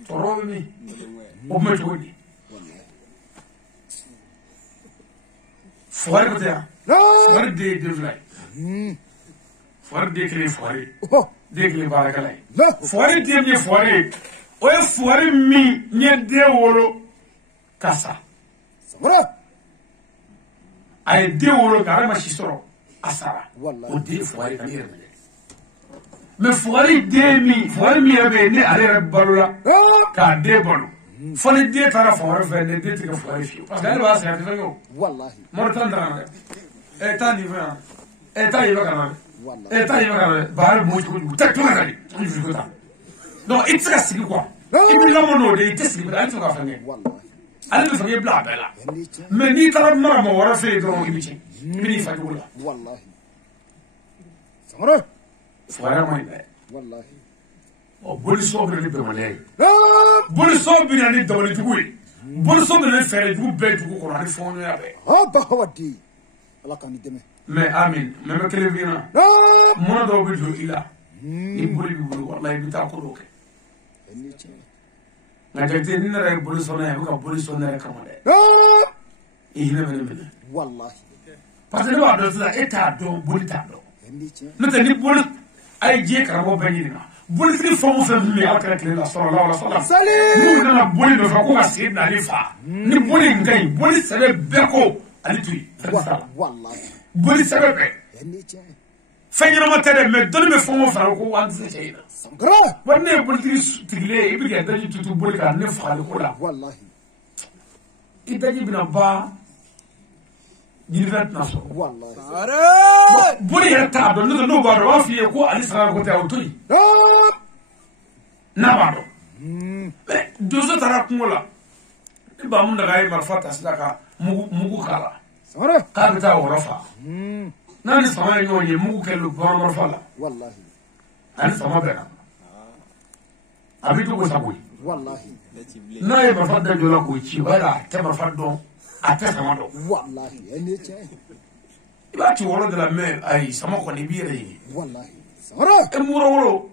cɛkɔrɔba bɛ min o kun bɛ cogo di fugari bɛ tɛ yan Ah. fugari den ye den fila ye fugari den kelen ye fugari ye Oh. den kelen ye baarakɛla ye Allahu. fugari den min ye fugari ye o ye fugari min ɲɛ den wolo ka sa Sangare. a ye den wolo nka ale ma si sɔrɔ a sara Wallahi. o den ye fugari ka ne yɛrɛ minɛ mɛ fugari den min yɛrɛ bɛ yen ni ale yɛrɛ balola Ah. k'a den balo fo ni den taara fan wɛrɛ fɛ ne den tɛ kɛ fugari fiyewu parce que ale b'a sɛgɛn a tɛ fɛn kɛ o Wallahi. mɔri tan tara dɛ taa nin fɛn yan taa yen bɛ ka na Wallahi. dɛ taa yen bɛ ka na dɛ baara bɛ mɔ cogo jugu tɛ to ka di o jugu ta donc i tɛ se ka sigi kuwa i bɛ lamɔ n'o de ye i tɛ sigi ale tɛ se ka fɛn kɛ Wallahi. ale bɛ fɛ k'i bila a bɛɛ la Ende ce. mɛ n'i taara mara mɔgɔ wɛrɛ fɛ yen dɔrɔn i bɛ tiɲɛ i bɛ n'i fa cogo la Wallahi. Sangare. fugariya ma ɲi dɛ Wallahi. ɔ bolisɔn bɛ na ni bɛnbaliya ye Ah. bolisɔn bɛ na ni dabalijugu ye bolisɔn bɛ na ni fɛɛrɛjugu bɛɛ dugu kɔnɔ ani fɔɲɔgɔnya bɛɛ Abba hawati. Ala k'an dɛmɛ. mɛ amin mɛ bɛ kelen f'i ɲɛna Ah. mɔnɔ dɔw bɛ don i la ni boli b'i bolo walahi i bɛ taa ko dɔw kɛ Ende ce. nka jate ni ne yɛrɛ ye bolisɔn ye a bɛ ka bolisɔn ne yɛrɛ kama dɛ Ah. i hinɛ bɛ ne minɛ Wallahi. parce que ne b'a dɔn sisan e t'a dɔn boli t'a dɔn Ende ce. n'o tɛ ni boli a ye diɲɛ karamɔgɔ bɛɛ ɲininka bolitigi fɛn o fɛn min bɛ yen ala kɛra tile la sallallahu alaihi wa sallam Sali. n'u nana boli nɔfɛ ko ka sen n'ale fa ni boli in ka ɲi boli sɛbɛ bɛɛ ko ale to yen fɛn tɛ s'a la Wallahi. boli sɛbɛ bɛɛ Ende ce. fɛn ɲɛnama tɛ dɛ mɛ dɔnni bɛ fɛn o fɛn ko an tɛ se cɛ in na Sangare. wa ne ye bolitigi tigilen ye i bɛ kɛ daji tutu boli kan ne fagali ko la Wallahi. i daji bɛna ban yirifɛn tɛna sɔrɔ Wallahi. Sangare. boli yɛrɛ t'a dɔn n'o tɛ n'o b'a dɔn o b'a f'i ye ko ale sanga ko tɛ o to yen Ah. n'a b'a dɔn mɛ donso taara kungo la ni bamu daga ye marifa ta sisan ka mugu k'a la Sangare. k'a bɛ taa wɔrɔ fa n'a ni sama ye ɲɔgɔn ye mugu kɛlen don bɔrɔ marifa la Wallahi. ani sama bɛɛ na a bɛ dogo sago ye Wallahi. n'a ye marifa da jɔ la k'o ci o b'a yira a tɛ marifa dɔn a tɛ sama dɔn Wallahi. Ende ce. i b'a ci wɔrɔ de la mɛ ayi sama kɔni i b'i yɛrɛ ye Wallahi. Sangare. e mu wolo o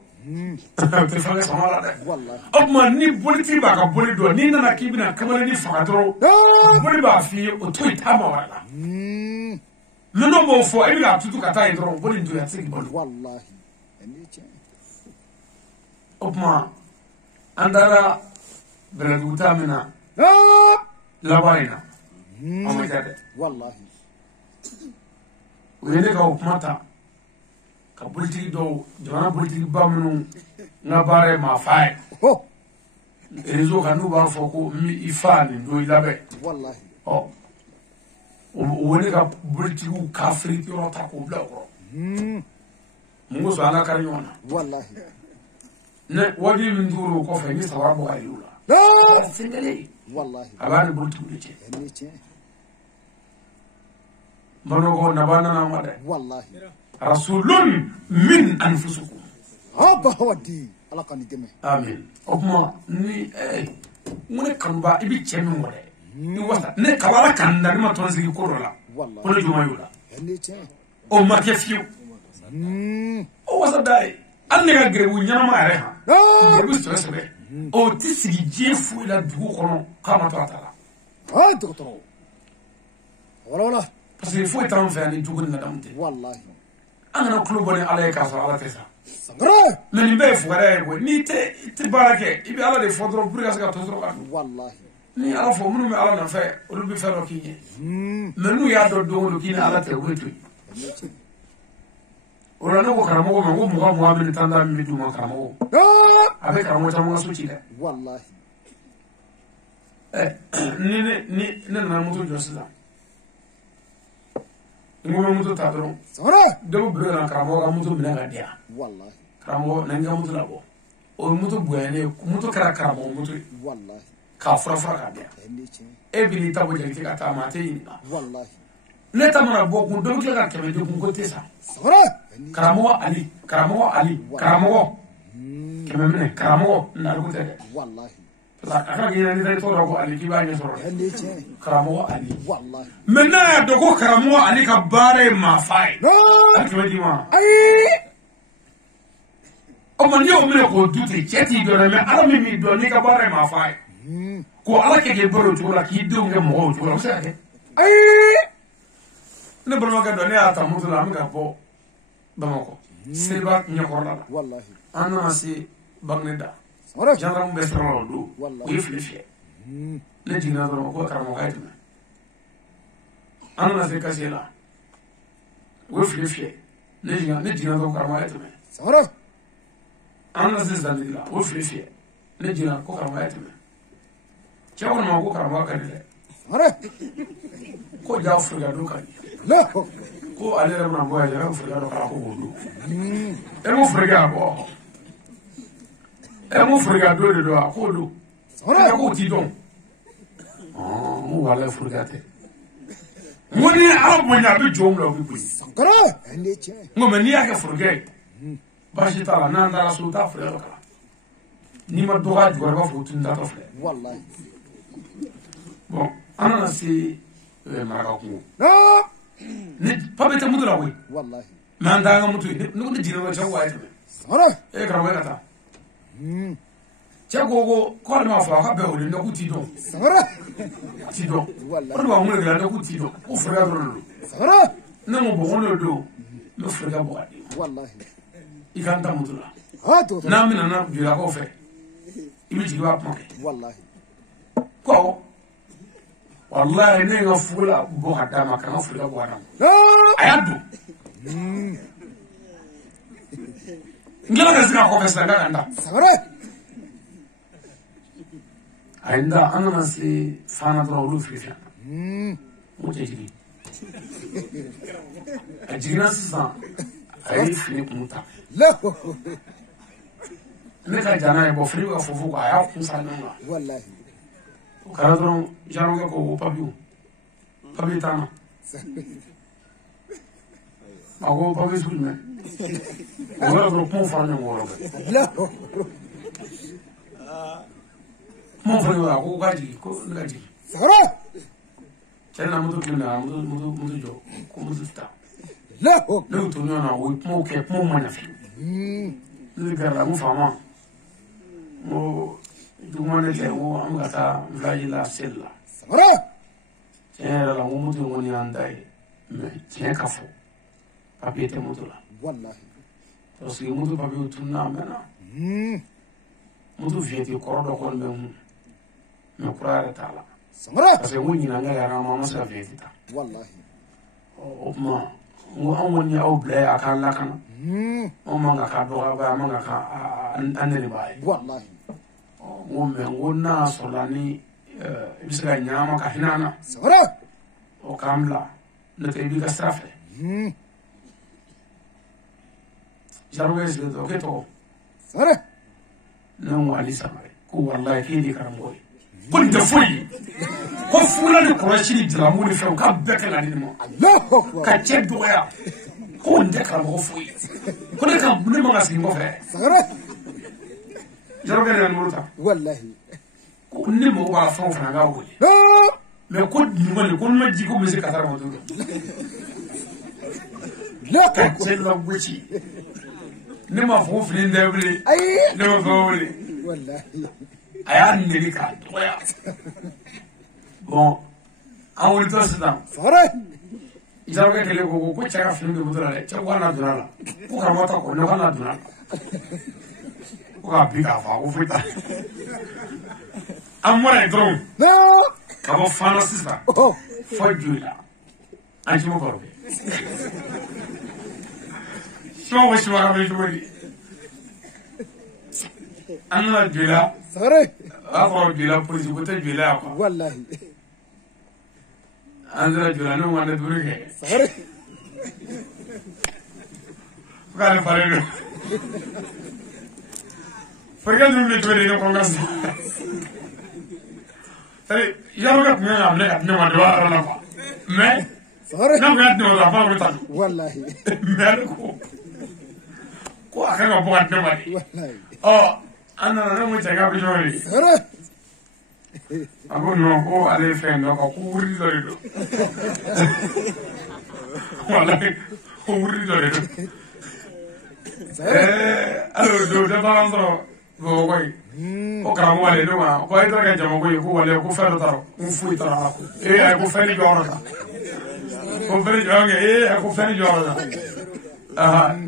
tɛ fɛn kɛ sama la dɛ Wallahi. o tuma ni bolitigi b'a ka boli dɔn n'i nana k'i bɛna kamalennin faga dɔrɔn Ah. boli b'a f'i ye o to yen taama wɛrɛ la mɛ n'o m'o fɔ e bɛ k'a tutu ka taa yen dɔrɔn boli in to yen a tɛ se k'i balo Wallahi. Ende ce. o tuma an taara bɛlɛdugutaa min na Ah. laban in na a ma diya dɛ Wallahi. o ye ne ka o kuma ta ka politigi dɔw jamana politigiba minnu n ka baara ye maa fa ye Oh. réseau kan n'u b'a fɔ ko i fa nin don i labɛn Wallahi. ɔ o ye ne ka politigiw kafiri yɔrɔ ta k'o bila o kɔrɔ mun ko sɔn an ka kari ɲɔgɔn na Wallahi. ne wajibi min tugura o kɔfɛ ni sabara bɔ ka yiri u la Ah. sen kelen Wallahi. a b'a ni politigiw de cɛ Ende ce. manɔgɔ naba nana ma dɛ Wallahi. rasulun min anfusukum Abba hawati. Ala k'an dɛmɛ. amin o tuma ni n ko ne kanuba i bɛ cɛ min wɔ dɛ wasa ne kabala kanda ni matonzi korola wala juma yula o marke fiu o wasa dai alle ga grebu nyama mare ha grebu stress be o tisigi jefu ila dugu kono kama to atala docteur wala parce que faut être fait ni dugu na damte wallahi ana club bone ala ka sa ala tesa sangara le ni be fuare ko ni te barake ibi ala de fodro pour ga sa to wallahi ni ala fo munu me ala na fe o lu bi fe ro kinye mais nous ya do do lu kina ala te wetu ora no ko karamo ko mo amen tanda mi du ma karamo abe karamo ta mo suci de wallahi ni na mutu josla ngoma mutu ta dron sangara do bro na karamo ga mutu mina ga dia wallahi karamo na nga mutu labo o mutu buene mutu kara karamo mutu wallahi ka fura ka dia e bi ni tabo jeli ka ta ma te ni wallahi ne ta mana bo ku do ka keme de ku ko tesa sangara karamo ali karamo keme mene karamo na ko te wallahi la aka gi ni dai to do ko ali ki ba ni soro karamo ali wallahi menna do ko karamo ali ka bare ma fai akime di ma o man yo mene ko duti cheti do na me ala mi do ni ka bare ma fai ko ala ke boro to la ki do nge mo to la sa ke ne boro ga do ne ata mo to la mi ka bo bamako seba nyakorla wallahi ana si bagneda sangara janram be soro do wallahi wi flefe ne dina do ko karamo ga tuma ana se kasela wi flefe ne dina do karamo ga tuma sangara ana se zandila wi flefe ne dina ko karamo ga tuma chawon ma ko karamo ga de sangara ko ja fuga do kan la ko ale na mo ya ran fuga do ka ko do e mo fuga bo e mo fuga do de do ko do sangara ko ti don mo wala fuga te mo ni arabo nya bi jom lo bi sangara ngo me ni aka fuga ba shi tala na ndara su ta fuga ka ni ma do ga jwa ba fu tun da to fuga wallahi bon ana si maraga ko no ni pabete mudula we wallahi manda nga mutu ni ko jina ba chawa ite sangara e kra we kata chago ko ma fa ka be o ni ko ti don sangara ti don wallahi ko ba mo le la ko ti don ko fura do lo sangara na mo bo no do no fura bo adi wallahi ikanta mudula docteur na mi na jula ko fe ibi ji wa pon wallahi ko wallahi ne nga fula bo hada ma kan fula bo hada ayadu ngela ka zina ko festa nganda sangara ainda ana si fana do lu fifa mo te jigi ajina sa ai fini kumuta la ne ka jana e bo fri ko fufu ko aya ku sa nanga wallahi kala don jaronga ko papi tama ago papi sulme wala do ko fa nyango wala la mo fa ko gaji ko gaji sangara chana mudu kina mudu jo ko mudu sta la le to nyona wo mo ke mo manya fi ni garla mo fama mo dumane te wo am gata village la sella sangara era la mudu woni andai me tiene kafo papi te mudu la wallahi to si mudu papi tunna mena mudu vieti korodo kon me kurare tala sangara parce que woni na ngala na mama sa vieti ta wallahi o ma ngo an woni au bla akan la kan o manga ka do ba manga ka anene bai wallahi ngo me ngo na solani bisga nyama ka hinana sangara o kamla ne te bi ka strafe jarwes le to keto sangara nan wali samare ko wallahi ke di karamboy ko de fuli ko fula ni kurashi ni dramu ni fe ka beka la ni mo Allahu ka che doya ko de karambo fui ko ne kam ne ma ngasi ngo fe sangara jarwes le murta wallahi ko ne mo ba fa fa nga wo mais ko ni ko ma ji ko mi se kasar mo to la ka se lo guci ne ma fo fi nda bele ne ma fo bele wallahi aya ni ka to ya bon awul to sita sare jaro ke tele ko chaka fi nda budura le cha wana dunala ko ka mata ko ne wana dunala ko ka bi ka fa ko fita amore dron ka bo fana sista fo juila anji mo ko شو وش ما قبل شوي أنا جلا sare أقرأ جلا بوليس قلت جلا والله أنا جلا نو أنا دوري sare قال فارينو فرقان من توري نو كونغاس ترى يا رب ما عمله أبني ما دوا أنا فا ما sare نعم قاعد نوضع فا بتاعه والله ما لكو كو أخيرا بوقت نماري والله أنا نمو تجاب شوي sare Aku nunggu ada fan, aku kuri dari itu. Malah kuri dari itu. Aduh, dah barang terus, gue, kok kamu ada itu mah? Kau itu kan jamu gue, aku fan taruh, fui taruh aku. Aku fan di juara dah. Aku fan di juara, aku fan di juara dah.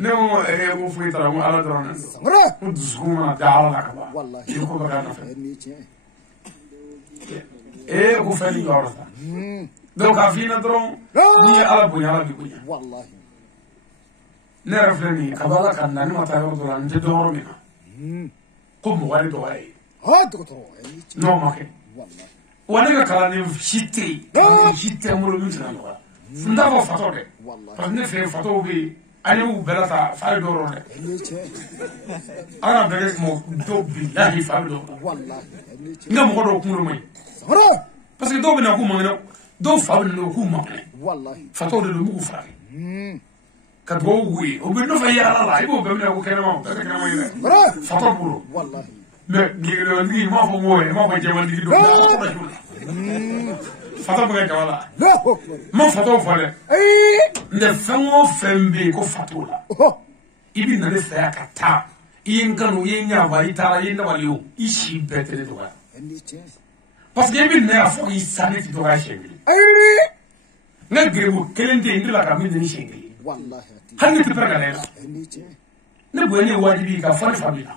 Nemu, aku fui taruh, aku ala taruh. sare Aku dusukuma, dah ala nak apa? والله Aku bakal nak. نيجي Aku fan di juara dah. Donc a fina dron ni ala bunya والله ne refleni kabala kan nani mata yo dron nte doro mina ko mo wali do ay ها دكتور نيجي no make والله wani ga kala ni shite mo lo min tan wa funda ko fato de والله parce ne fe fato bi ani u belata fa doro de نيجي ara bere mo do billahi fa doro والله نيجي ngam ko do kulo mai sare parce que do bi na ku mo ngena do fa no ku mo والله fato de mu fa ka do wi o bi no fa yala la ibo be na ko kena mo ka kena mo ile sare fato buro والله mais giro ndi ma fo moye ma ko jewal ndi do fato be ka wala لا أكبر ma fato fale أي ne fengo fembe ko fato la أوه ibi na le fa ka ta yin kanu yin nya ba itara yin da waliyo ishi betere do نيجي parce que ibi ne afo isane ti do ga shengli أي na gero kelende ndila ka min ni shengli والله هاتي hanni ti perga le نيجي ne bo ne wajibi ka fani famila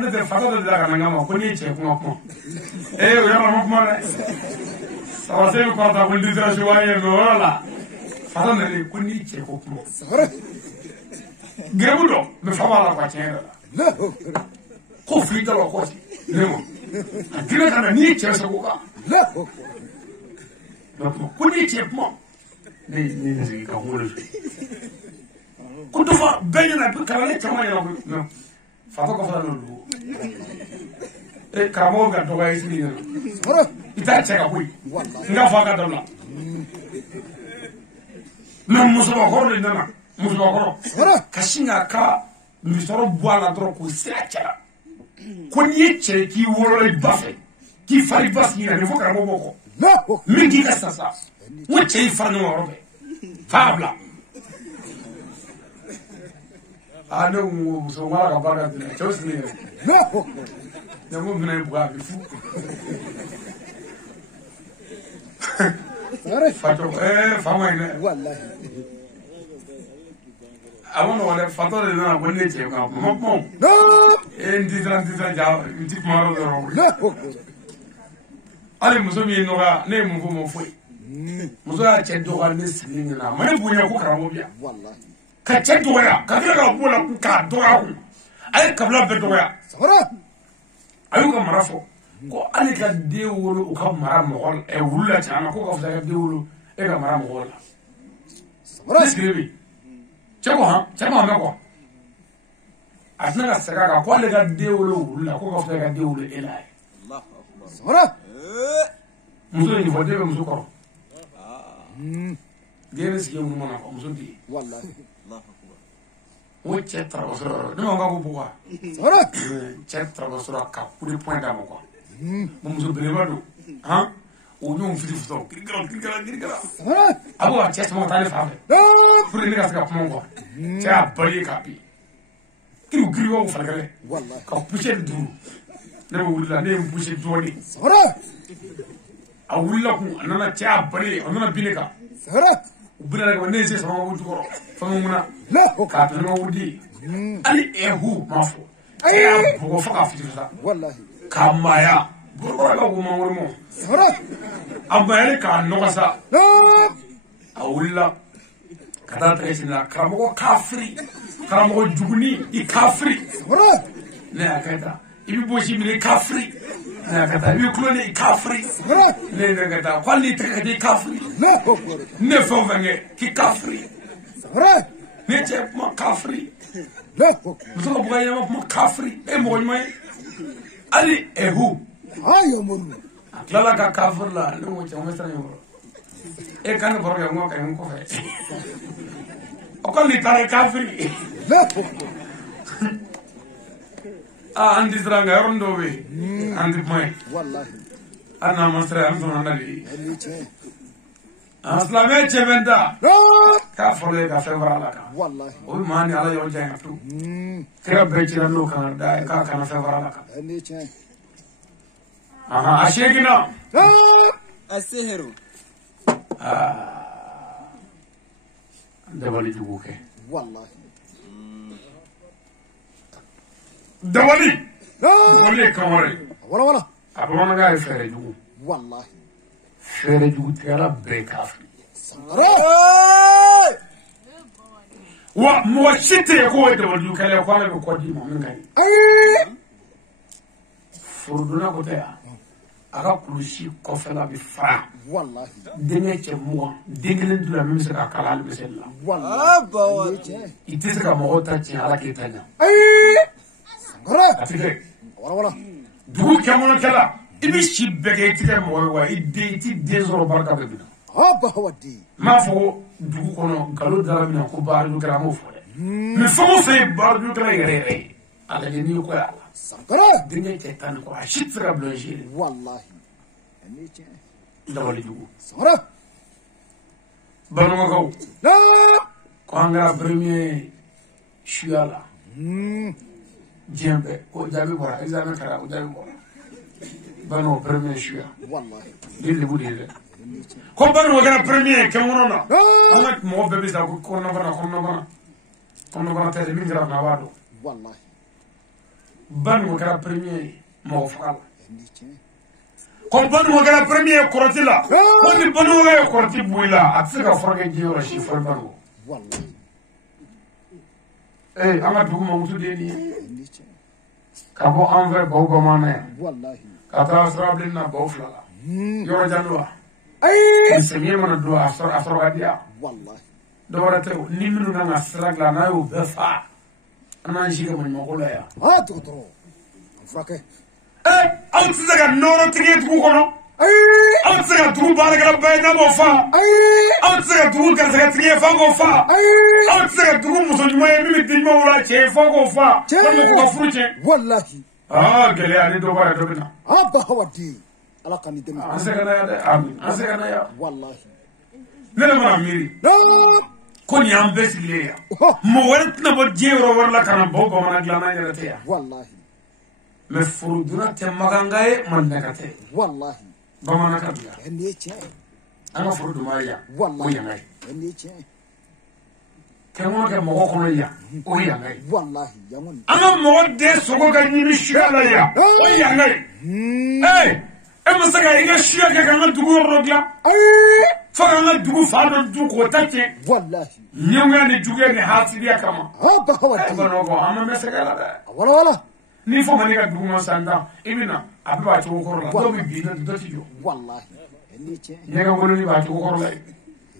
ne te fato de la kana ngama ko ni che ko ko yo ma ko ma sawa se ko ta ko ndi tra shuwaye no la fato ne ko ni che ko ko sare gero do me fa wala ko che لا أكبر ko fi ta lo ko si ne mo dire kana ni che se ko ka لا أكبر ko ni che mo ni zigi ka mo le ko to fa benye na kala le chama ya no fato ko fa no lu kamo ga to ga isi ni sare ita che ka hui والله nga fa ka dola na muso ko ro na muso ko ro sare kashinga ka misoro bwala dro ko sira ko ni che ki woro le bafe ki fari bas ni na fo ka mo ko لا أكبر min ki ka sasa wo che fa no ro be fabla ano muso mara ka baga de chose ni لا أكبر na mo mina bwa bi fu sare fato fama ina والله awono wala fato de na wonne che ka mo لا ndi tra ja ndi maro do ro لا أكبر ale muso mi no ga ne mu fu mo foi muso ya che do ga ne sini na ma ne bunya ko karamo bia والله ka che do ya ka kila ka bula ku ka do ya ku ay ka bla be do ya sare ayu ka marafo ko ale ka de wolo u ka mara mo hol e wulla chana ko ka fa de wolo e ka mara mo hol sare escribi che ko ha che ma me ko asna ka saka ka ko ale ka de wolo wulla ko ka fa ka de wolo elai sare muso ni fo de be muso ko gene si mu mana ko muso di والله o cɛ tarabasɔrɔ ne ma ko bugɔ Sora. cɛ tarabasɔrɔ ka coup de poing d'a ma quoi muso belebeleba don han o ɲɔgɔn fili fitɔ girigara Sora. a b'o ka cɛ sama ka taa ne fan fɛ pour que ne ka se ka kuma quoi cɛ y'a bali k'a bin giriw farikɛlɛ Wallahi. ka poussière duuru ne bɛ wulila ne ye n poussé dɔɔnin Sora. a wulila kun a nana cɛ y'a bali a nana bin ne kan Sora. u bina ne kan ne ye se sama ko jukɔrɔ fɛn mun na Lahu. k'a to ne ka wudi hali hu m'a fɔ cɛ y'a bugɔ fo k'a fiti sa Wallahi. k'a maaya bɔrɔkɔrɔ ka wo mangoro mɔ Sora. a mayali k'a nɔgɔ sa La. a wulila ka taa tɛgɛ sin na karamɔgɔ kafiri karamɔgɔ juguni i kafiri Sora. ne y'a kɛ tan i bɛ bosi minɛ i kafiri ne y'a kɛ tan i bɛ kulo ni i kafiri Sora. ne y'a kɛ tan ko hali n'i tɛgɛ ka di i kafiri Lahu. ne fɛn o fɛn kɛ k'i kafiri Sora. ne cɛ kuma kafiri Lahu. muso ka bɔ ka yɛlɛma kuma kafiri e mɔgɔ ɲuman ye hali hu Aya muru. a tilala ka kafiri la ne ko cɛ n bɛ siran ɲɛ kɔrɔ e kan ne kɔrɔ kɛ n ko ka ɲi n kɔfɛ o ko n'i taara kafiri Lahu. an ti siran nka yɔrɔnin dɔw bɛ yen an ti kuma ye Wallahi. hali n'an ma siran an sɔnna na de ye Ani ce. an silamɛ cɛ bɛ n da La. k'a fɔlɔ ye ka fɛn fara ala kan Wallahi. o bɛ maa ni ala ɲɔgɔn cɛ ka to kira bɛɛ cira n'o kan da ye k'a kana fɛn fara ala kan Ani ce. a seginna La. السحر dabali jugu kɛ Wallahi. dabali La. dabali ye kan wɛrɛ ye Wala wala. a bamanankan ye fɛɛrɛ jugu Wallahi. fɛɛrɛ jugu tigɛla bɛɛ k'a fili Sora. wa mɔgɔ si tɛ yen k'o ye dabali jugu kɛlɛ ye ko ala bɛ kɔ d'i ma min ka ɲi Ayi. forodonna ko tɛ yan a ka kulusi kɔfɛla bɛ fara Wallahi. denkɛ cɛ 20 den kelen t'u la min bɛ se ka kala hali miseli la Wallahi. Ani ce. i tɛ se ka mɔgɔw ta tiɲɛ ala k'i ta ɲa Ayi. Sora. a tɛ kɛ Wala wala. dugu kɛmɔnɔkɛla i bɛ si bɛɛ kɛ i tɛ kɛ mɔgɔ ye wa i tɛ den sɔrɔ barika bɛ bila Aba hawadi. n m'a fɔ ko dugu kɔnɔ nkalon dara min na ko baaraju kɛra an m'o fɔ dɛ mɛ fɛn o fɛn ye baaraju kɛra yɛrɛ yɛrɛ ye a lajɛ n'i ko y'a la Sora. denkɛ cɛ 10 ni kɔ a si tɛ se ka bila nzi Wallahi. Ani ce. dabali jugu Sora. bamanankaw La. ko an kɛra premier suya la diɲɛ bɛɛ ko jaabi bɔra examen kɛra o jaabi bɔra bano premier suya Wallahi. ni lebu de ye dɛ ko bano kɛra premier kɛmɛ kɔnɔ na an ka mɔgɔ bɛɛ bɛ sa ko kɔnɔbana tɛ dɛ min kɛra na a b'a dɔn Wallahi. bano kɛra premier mɔgɔ faga la Ani ce. ko bano kɛra premier kɔrɔti la ko ni bano ye kɔrɔti bɔ i la a tɛ se ka furakɛ diɲɛ yɔrɔ si fɔ bano Wallahi. an ka dugu mamutu de ye nin ye Ani ce. ka bɔ an fɛ baw bamanan yan Wallahi. ka taa sirabilen na baw 2 la yɔrɔ jan don wa Ayi. ni samiyɛ mana don a sɔrɔ ka di yan Wallahi. dɔwɛrɛ tɛ o ni minnu kan ka sira dilan n'a y'o bɛɛ fa an n'an si ka maɲumanko la yan Dɔgɔtɔrɔ. An furakɛ. aw tɛ se ka nɔrɔ tigi dugu kɔnɔ Ayi. aw tɛ se ka dugu baarakɛlaba ye n'a m'o fa Ayi. aw tɛ se ka dugu garisɛgɛtigi ye f'a k'o fa Ayi. aw tɛ se ka dugu muso ɲuman ye min bɛ den ɲuman wolo a cɛ ye f'a k'o fa walima k'u ka furu tiɲɛ Wallahi. gɛlɛya ni dɔ b'a la dɔ bɛ na Aba hawadi. Ala ka ni dɛmɛ. an sɛgɛnna yan dɛ amin an sɛgɛnna yan Wallahi. ne de mana miiri La. ko nin y'an bɛɛ sigilen yan mɔgɔ wɛrɛ tɛna bɔ diɲɛ yɔrɔ wɛrɛ la ka na baw bamanan dilan n'an yɛrɛ tɛ yan Wallahi. mɛ forodonna tɛ maganka ye maninaka tɛ Wallahi. bamanan ka bila Ani ce. an ka forodoma ye yan o Wallahi. yanga ye Ani ce. kɛmɔ kɛ mɔgɔ kɔnɔ yan o yanga ye Wallahi. Yamuni. an ka mɔgɔ den sogo ka ɲini suya la yan o yanga ye e ma se ka i ka suya kɛ k'an ka dugu yɔrɔ dɔ dilan Ayi. fo k'an ka dugu fa dɔ dun k'o ta tiɲɛ Wallahi. ɲɛngoya ni juguya ni hasidiya kama Aba hawadi. banaw ko an ma mɛn sɛgɛ la dɛ Wala wala. n'i fɔ ma ne ka dugu ma san tan i bɛ na a bɛ b'a cogo kɔrɔ la dɔw bɛ bin dɔ tɛ jɔ Wallahi. Ani ce. ɲɛgɛn wololi b'a cogo kɔrɔ la yen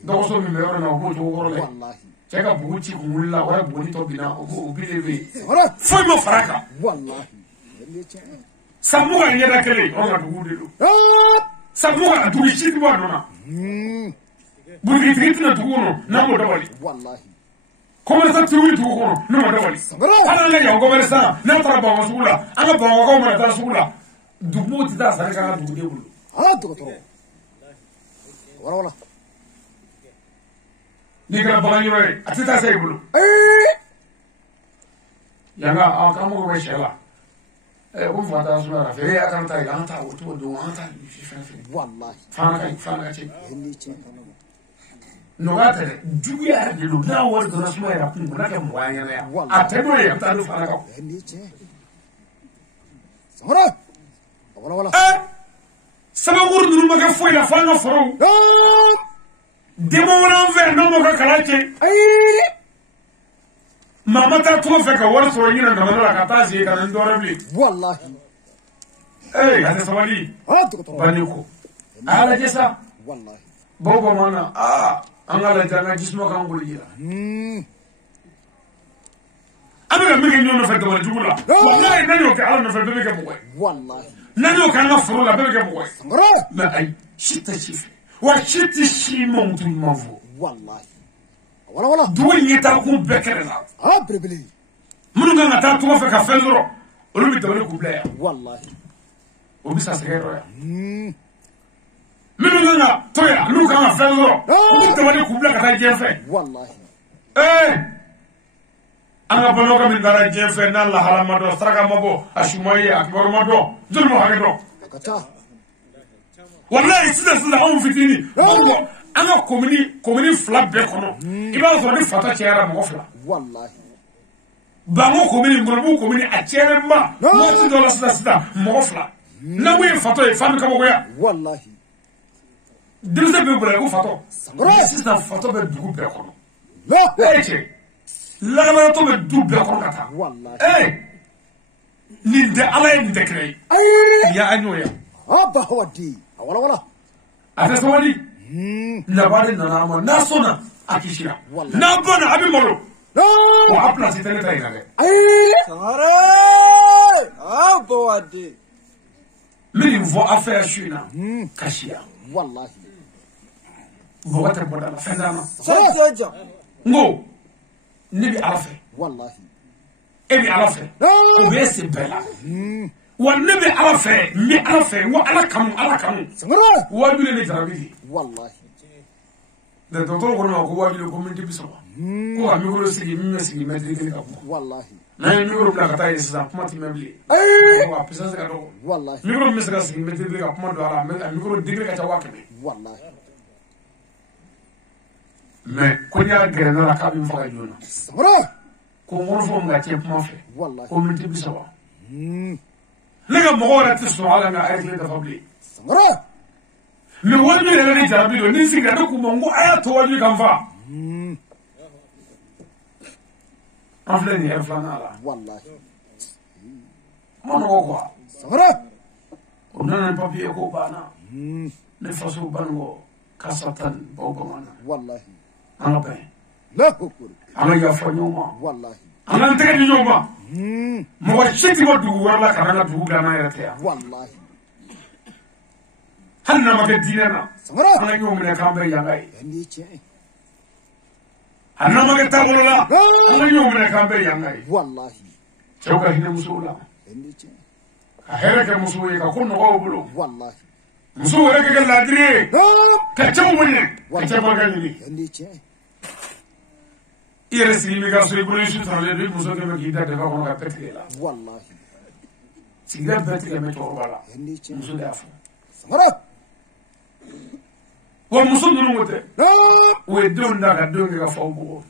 dɔgɔso min bɛ yɔrɔ min na o b'o cogo kɔrɔ la yen Wallahi. cɛ ka bugu ci kun wulila o yɛrɛ buguni tɔ binna o bi de bɛ yen Sora. foyi ma fara a kan Wallahi. Ani ce. san mugan ɲɛda kelen anw ka dugu de don La. san mugan dugu si tɛ bɔ a nɔ na burukitigi tɛna dugu kɔnɔ n'an m'o dabali Wallahi. commerçant ti wuli dugu kɔnɔ ne ma dɔgɔli hali an ka yan commerçant n'a taara Bamakɔ sugu la an ka Bamakɔkaw mana taa sugu la dugubugu ti taa sanni k'an ka duguden bolo dɔgɔtɔrɔ wala n'i kɛra bagan ɲɔgɔn ye a ti taa se i bolo yanga k'an mago bɛ sɛ la ko fa taa suma la fɛ a kana taa yen an taa o cogo don an taa fɛn fɛn fana ka cɛ nɔgɔya tɛ dɛ juguya yɛrɛ de don n'a wari donna suma yɛrɛ kun n'a kɛ mɔgɔya ɲɛna yan a tɛ n'o ye a bɛ taa don fana kan sabakuru ninnu ma kɛ foyi la fo an ka forow denbawara fɛ n'o ma ka kalan cɛ maa ma taa tɔgɔ fɛ ka wari sɔrɔ ɲinɛ dama la ka taa sigi ka na n dɔwɛrɛ bilen a tɛ sabali banni ko a y'a lajɛ sa baw bamanan an ka lajɛ an ka jisuma k'an bolo jira an bɛ ka min kɛ ɲɔgɔn nɔfɛ dabali jugu la walayi n'an y'o kɛ ala nɔfɛ bɛɛ bɛ kɛ mɔgɔ ye n'an y'o kɛ an ka foro la bɛɛ bɛ kɛ mɔgɔ ye mɛ ayi si tɛ si fɛ wa si tɛ si man tun ɲuman fɔ dugu in ɲɛtaakun bɛɛ kɛrɛ la minnu kan ka taa tɔgɔ fɛ ka fɛn sɔrɔ olu bɛ dabali k'u bila yan o bɛ sa sɛgɛ yɔrɔ yan minnu kan ka to yan n'u kan ka fɛn sɔrɔ u bɛ dabali k'u bila ka taa diɲɛ fɛ an ka balimakɛ min taara diɲɛ fɛ n'a lahala ma dɔn saraka ma bɔ a su ma ye a kibaru ma dɔn joli ma hakɛ dɔn walayi sisan anw fitinin an ka komini fila bɛɛ kɔnɔ i b'a sɔrɔ ni fata cɛyara mɔgɔ fila banko komini ngɔlɔbugu komini a cɛyara ma waati dɔ la sisan mɔgɔ fila n'a ko ye fatɔ ye fan bɛ kabakoya denmisɛn bɛ bolo ko fatɔ sisan fatɔ bɛ dugu bɛɛ kɔnɔ cɛ lagabagatɔ bɛ du bɛɛ kɔnɔ ka taa nin tɛ ala ye nin tɛ kira ye ya an y'o ye a tɛ sabali nabali nana a ma n'a sɔnna a kisira n'a banna a bɛ malo wa a pilasi tɛ ne ta yira dɛ n bɛ nin fɔ a fɛ su in na kasiya mɔgɔ tɛ bɔ da la fɛn t'a ma n ko ne bɛ ala fɛ e bɛ ala fɛ o bɛ sen bɛɛ la wa ne bɛ ala fɛ n bɛ ala fɛ n ko ala kanu wajulu ne jarabi de dɔgɔtɔrɔ ko ne ma ko wajulu ko miniti 30 ko ka mikoro sigi min bɛ sigi mɛtiri 1 ka bɔ n'an ye mikoro bila ka taa yen sisan kuma tɛ mɛn bilen wa puissance ka dɔgɔ mikoro min bɛ se ka sigi mɛtiri 1 ka kuma don a la mikoro degré ka ca 100 mais ko n'i y'a gɛrɛ ne la k'a bɛ n faga joona ko n kɔrɔfɔ min ka cɛ kuma fɛ ko miniti 30 ne ka mɔgɔw yɛrɛ tɛ sɔn ala nka heure 1 dafa bilen mais wajulu yɛrɛ ni jarabi don ni sigira ne k'u ma n ko a y'a to wajulu kan fa an filɛ nin heure 2nan la ma nɔgɔ quoi o nana ni papiye ko banna ne faso banikɔ kasa tan baw bamanan an ka bɛn an ka yafa ɲɔgɔn ma an k'an tɛgɛ di ɲɔgɔn ma mɔgɔ si tɛ bɔ dugu wɛrɛ la ka na dugu dilan n'an yɛrɛ tɛ yan hali n'a ma kɛ diinɛ na an ka ɲɔgɔn minɛ k'an bɛɛ yanga ye hali n'a ma kɛ taabolo la an ka ɲɔgɔn minɛ k'an bɛɛ yanga ye cɛw ka hinɛ musow la ka hɛrɛ kɛ musow ye ka ko nɔgɔw bolo musow yɛrɛ ka kɛ laadiri ye ka cɛw minɛ ka cɛ barika ɲini i yɛrɛ sigi b'i ka so i bolo i su saralen don i muso kɛmɛ k'i da dɛbɛ kɔnɔ ka bɛɛ tigɛ i la sigida bɛɛ tigɛ mɛ cɛkɔrɔba la muso de y'a fɔ wa muso ninnu ko tɛ o ye denw da ka denw kɛ ka faw bugɔ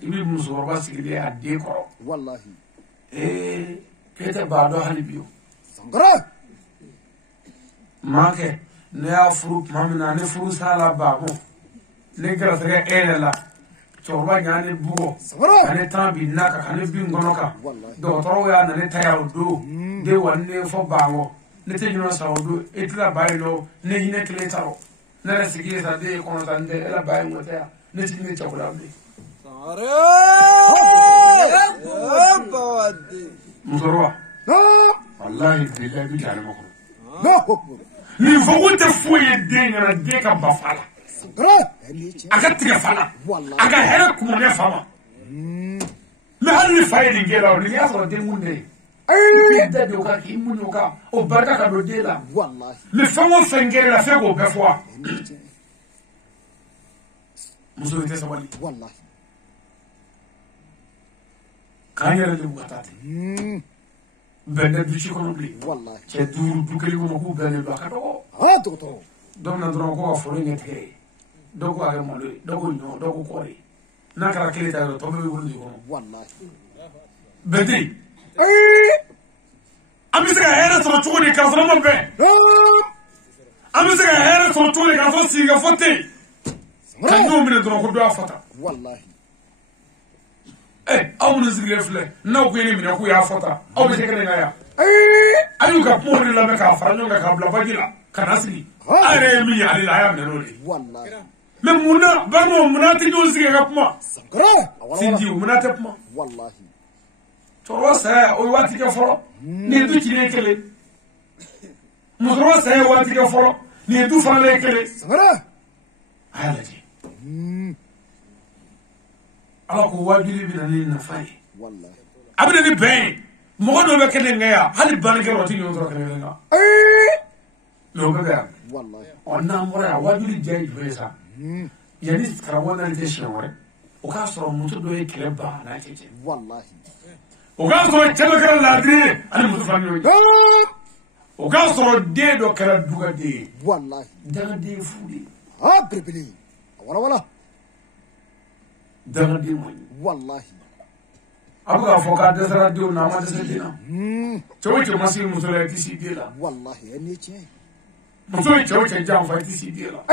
i bɛ musokɔrɔba sigilen a den kɔrɔ k'e tɛ baa dɔn hali bi o maa kɛ ne y'a furu tuma min na ne furu sa la baa mɔ ne gɛrɛsɛgɛ e yɛrɛ la cɛkɔrɔba ɲa ne bugɔ ka ne tan bi na kan ka ne bin kɔnɔ kan dɔgɔtɔrɔw y'a na ne ta ya o don de wa ne fɔ bankɔ ne tɛ ɲuman sa o don e tila ba ye lɔ ne hinɛ kelen ta rɔ ne yɛrɛ sigi ye sa den ye kɔnɔ ta n tɛ e la ba ye ŋɔ tɛ yan ne tigi ne cɛko la bilen musokɔrɔba walahi bilahi bi jan ne ma kɔnɔ nin fɔ ko tɛ foyi ye den ɲɛna den ka ba fa la akatiga fana aka hera kumone fama me hali faidi ngela ni yaso de munde de do ka ki munu ka o barka ka do de la wallahi le famo fengere la fego be fois muso ite sabali wallahi kanyere de bukatate bende du ci kono bli wallahi c'è duru dukeli ko ko bende do ka do to donc na dron ko fo ni ngete do ko aga mo do ko no do ko kori na kala kele ta to be woni ko wallahi bende amisa hera so chukuni ka so mo be amisa hera so chukuni ka so si ga fote kan no mi dron ko do afata wallahi awuna zigirefle na ko yene mi na ko ya afata aw be sekere nga ya ayu ka mo ni la me ka fara nyonga ka bla bagila kanasiri are mi ali la ya me no le wallahi me muna bano muna ti do zige ga puma sakra sindi muna ta puma wallahi toro sa o wati ka foro ni du ci ne kele mo toro sa o wati ka foro ni du fa le kele sakra ala ji ala ko wajiri bi nani na fay wallahi abina ni ben mo do be kele ngaya hali banke roti ni to kele nga no be ga wallahi onna mora wajiri jay besa yani karabona ni teshore o ka so mo to do e kele ba na tete wallahi o ka so chelo kala ladri ani mo to fanyo o ka so de do kala duga de wallahi da de fudi ha brebeli wala dana di mo wallahi abuga foka de radio na ma de sedina choche masi musole ti si de la wallahi eni che musole choche jam fa ti si de la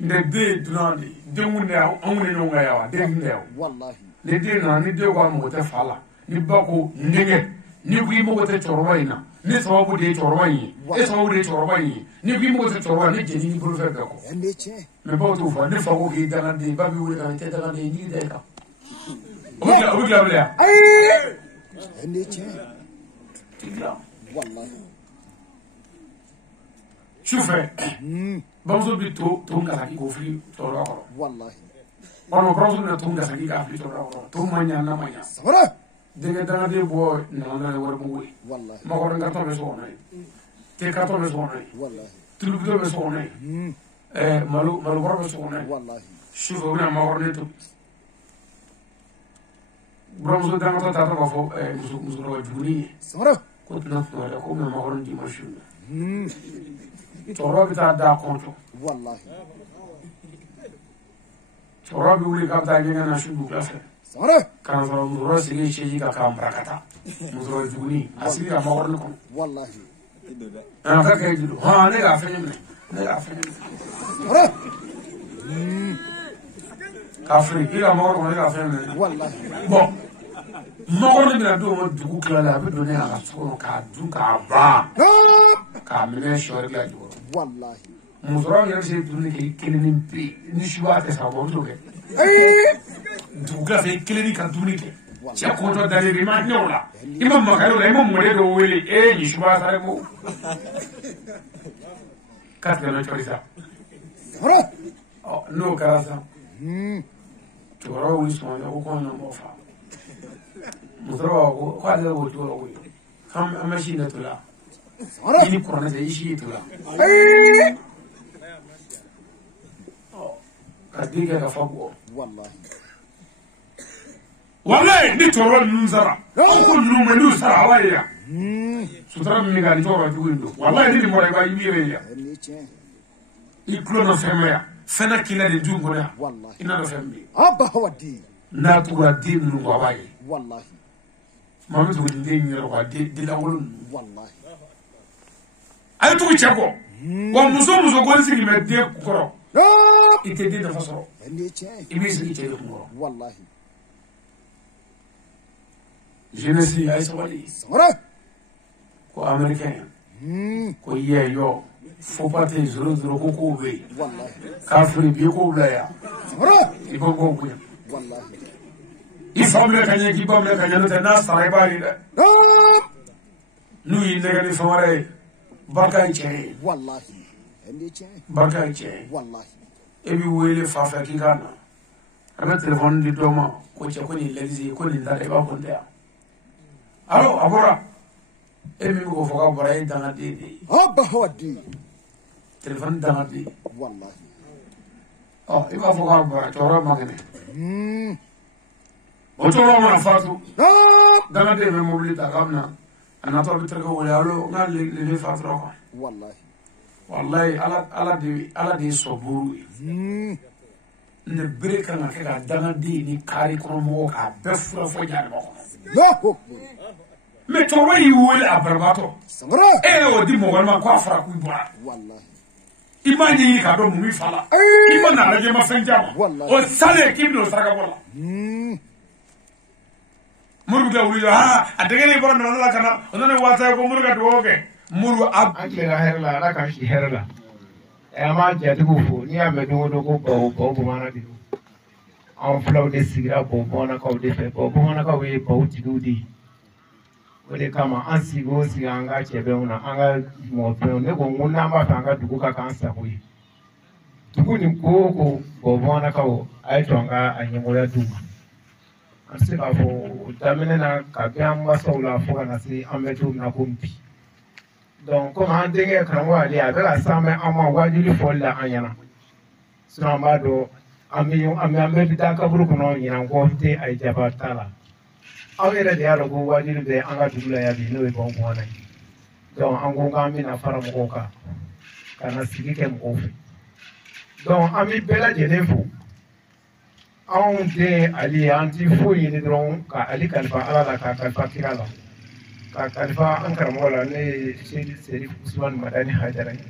ne de dunani de munne amune no nga yawa de ne wallahi ne de na ni de ko mo te fala ni bako ndenge ni ku mo te chorwa ina ni sababu de chorwa yi e sababu de chorwa yi ni ku mo te chorwa ni jeni ni bulu fe ko eni che me ba to fa ne fa ko ki dana de ba bi wure ka te dana de ni de ka o bi la eni che tigla wallahi shufe bamso bi to ngala ki ko fi to ro ko wallahi ono bamso na to ngala ki ka fi to ro ko to manya na manya sabara de dana de bo na na wor mo wi wallahi ma ko nga to be so na te ka to be so na wallahi tulu do be so na malu boro be so na wallahi shufe na ma wor ne to bamso dana to ta to ko musu ro juni sabara ko na to ra ko ma wor ndi ma shu choro bi ta da konto wallahi choro bi wuli ka ta ngenga na shubu klase sare kan so muro sigi cheji ka brakata muro juni asiri ma worno ko wallahi ana ka kay dido ha ne ga fenye ne ga fenye sare kafri ila ma worno ne ga fenye wallahi bon ma worno bi na do mo dugu klala bi do ne ala so ka du ka ba ka mene shori la do wallahi musoro yɛrɛ se dumuni kɛ kelen ni pe ni suba tɛ sa bɔ muso kɛ dugu fɛ kelen ni ka dumuni kɛ cɛ kɔntɔ dalen i ma ɲɛw la i ma makari la i ma mɔden dɔ wele ni suba sare ko k'a tigɛ na cɔri sa n'o kɛra sa cɛkɔrɔba wuli sɔgɔmada ko kɔn na mɔ fa musoro b'a fɔ ko ale b'o cogo la koyi an bɛ si ne to la ini kurang aja isi itu lah. Ketiga kafabu. Wallahi ni coro nusara. Aku nume nusara awalnya. Sutra meninggal di coro juga itu. Wallahi ni mulai bayi mire ya. Iklo no femya. Fena kila di jungo ya. Ina no fembi. Apa wadi? Natura di nungu awai. Wallahi. Mami tu di nyero wadi di lawulun. Wallahi. Ay tu chako wa muso ko sigi me de koro ite de da fasoro imi sigi te ko wallahi jeunesse ay sawali ko américain ko yeyo faut pas te zoro ko be wallahi kafri bi ko bla ya ibo ko ku wallahi ifamle kanye ki bamle kanye no te na sare bari de nu yi ndegani famare barka cey wallahi ende cey barka cey wallahi ebi wele fa fa kingana abe telefon di doma ko che ko ni lelizi ko ni dare ba ko ndia alo abura ebi ko foka bora yi danga di haba hawadi telefon danga di wallahi oh iba foka bora choro magane o choro ma fatu danga de be mobilita kamna anato bitre ko wala alo ngal le fatu ro wallahi wallahi ala di soburu ne breka na ka danga di ni kari ko mo ka befura fo jaar mo no me to wayi wole abarbato samara o di mo wala ko afra ku bora wallahi imani ka do mu mi fala imani na rage masanja o sale kibno saka bola muru ga wuli ha adegene bora na la kana onane wata ko muru ga doge muru ab akira herla ala kan shi herla ma jati ko fo ni ame do ko ko mana di on flow de sigira bo bona ko de fe bo bona ko we bo tidudi wole kama ansi go si anga chebe una anga mo pe ne ko nguna ma tanga duku ka kansa ko yi duku ni ko bo bona ko ai tonga anyimola duma anse ka fo tamene na ka gamba sola fo kana si ametu na kumpi donc comme an denkɛ karamɔgɔ ale a bɛ ka s'an bɛ an ma wajuli fɔli la an ɲɛna sinon an b'a dɔn an bɛ taa kaburu kɔnɔ ɲinan kɔ tɛ a ye jaba t'a la aw yɛrɛ de y'a dɔn ko wajuli bɛ an ka dugu la yan bi n'o ye Bankɔnɛ ye donc an ko k'an bɛna fara mɔgɔw kan ka na sigi kɛ mɔgɔw fɛ donc an bɛ bɛɛ lajɛlen fo anw tɛ ale ye an ti foyi ɲini dɔrɔn ka ale kalifa ala la ka kalifa kira la. Ka kalifa an karamɔgɔ la ne ye Seydi Usmane Madani Hajara ye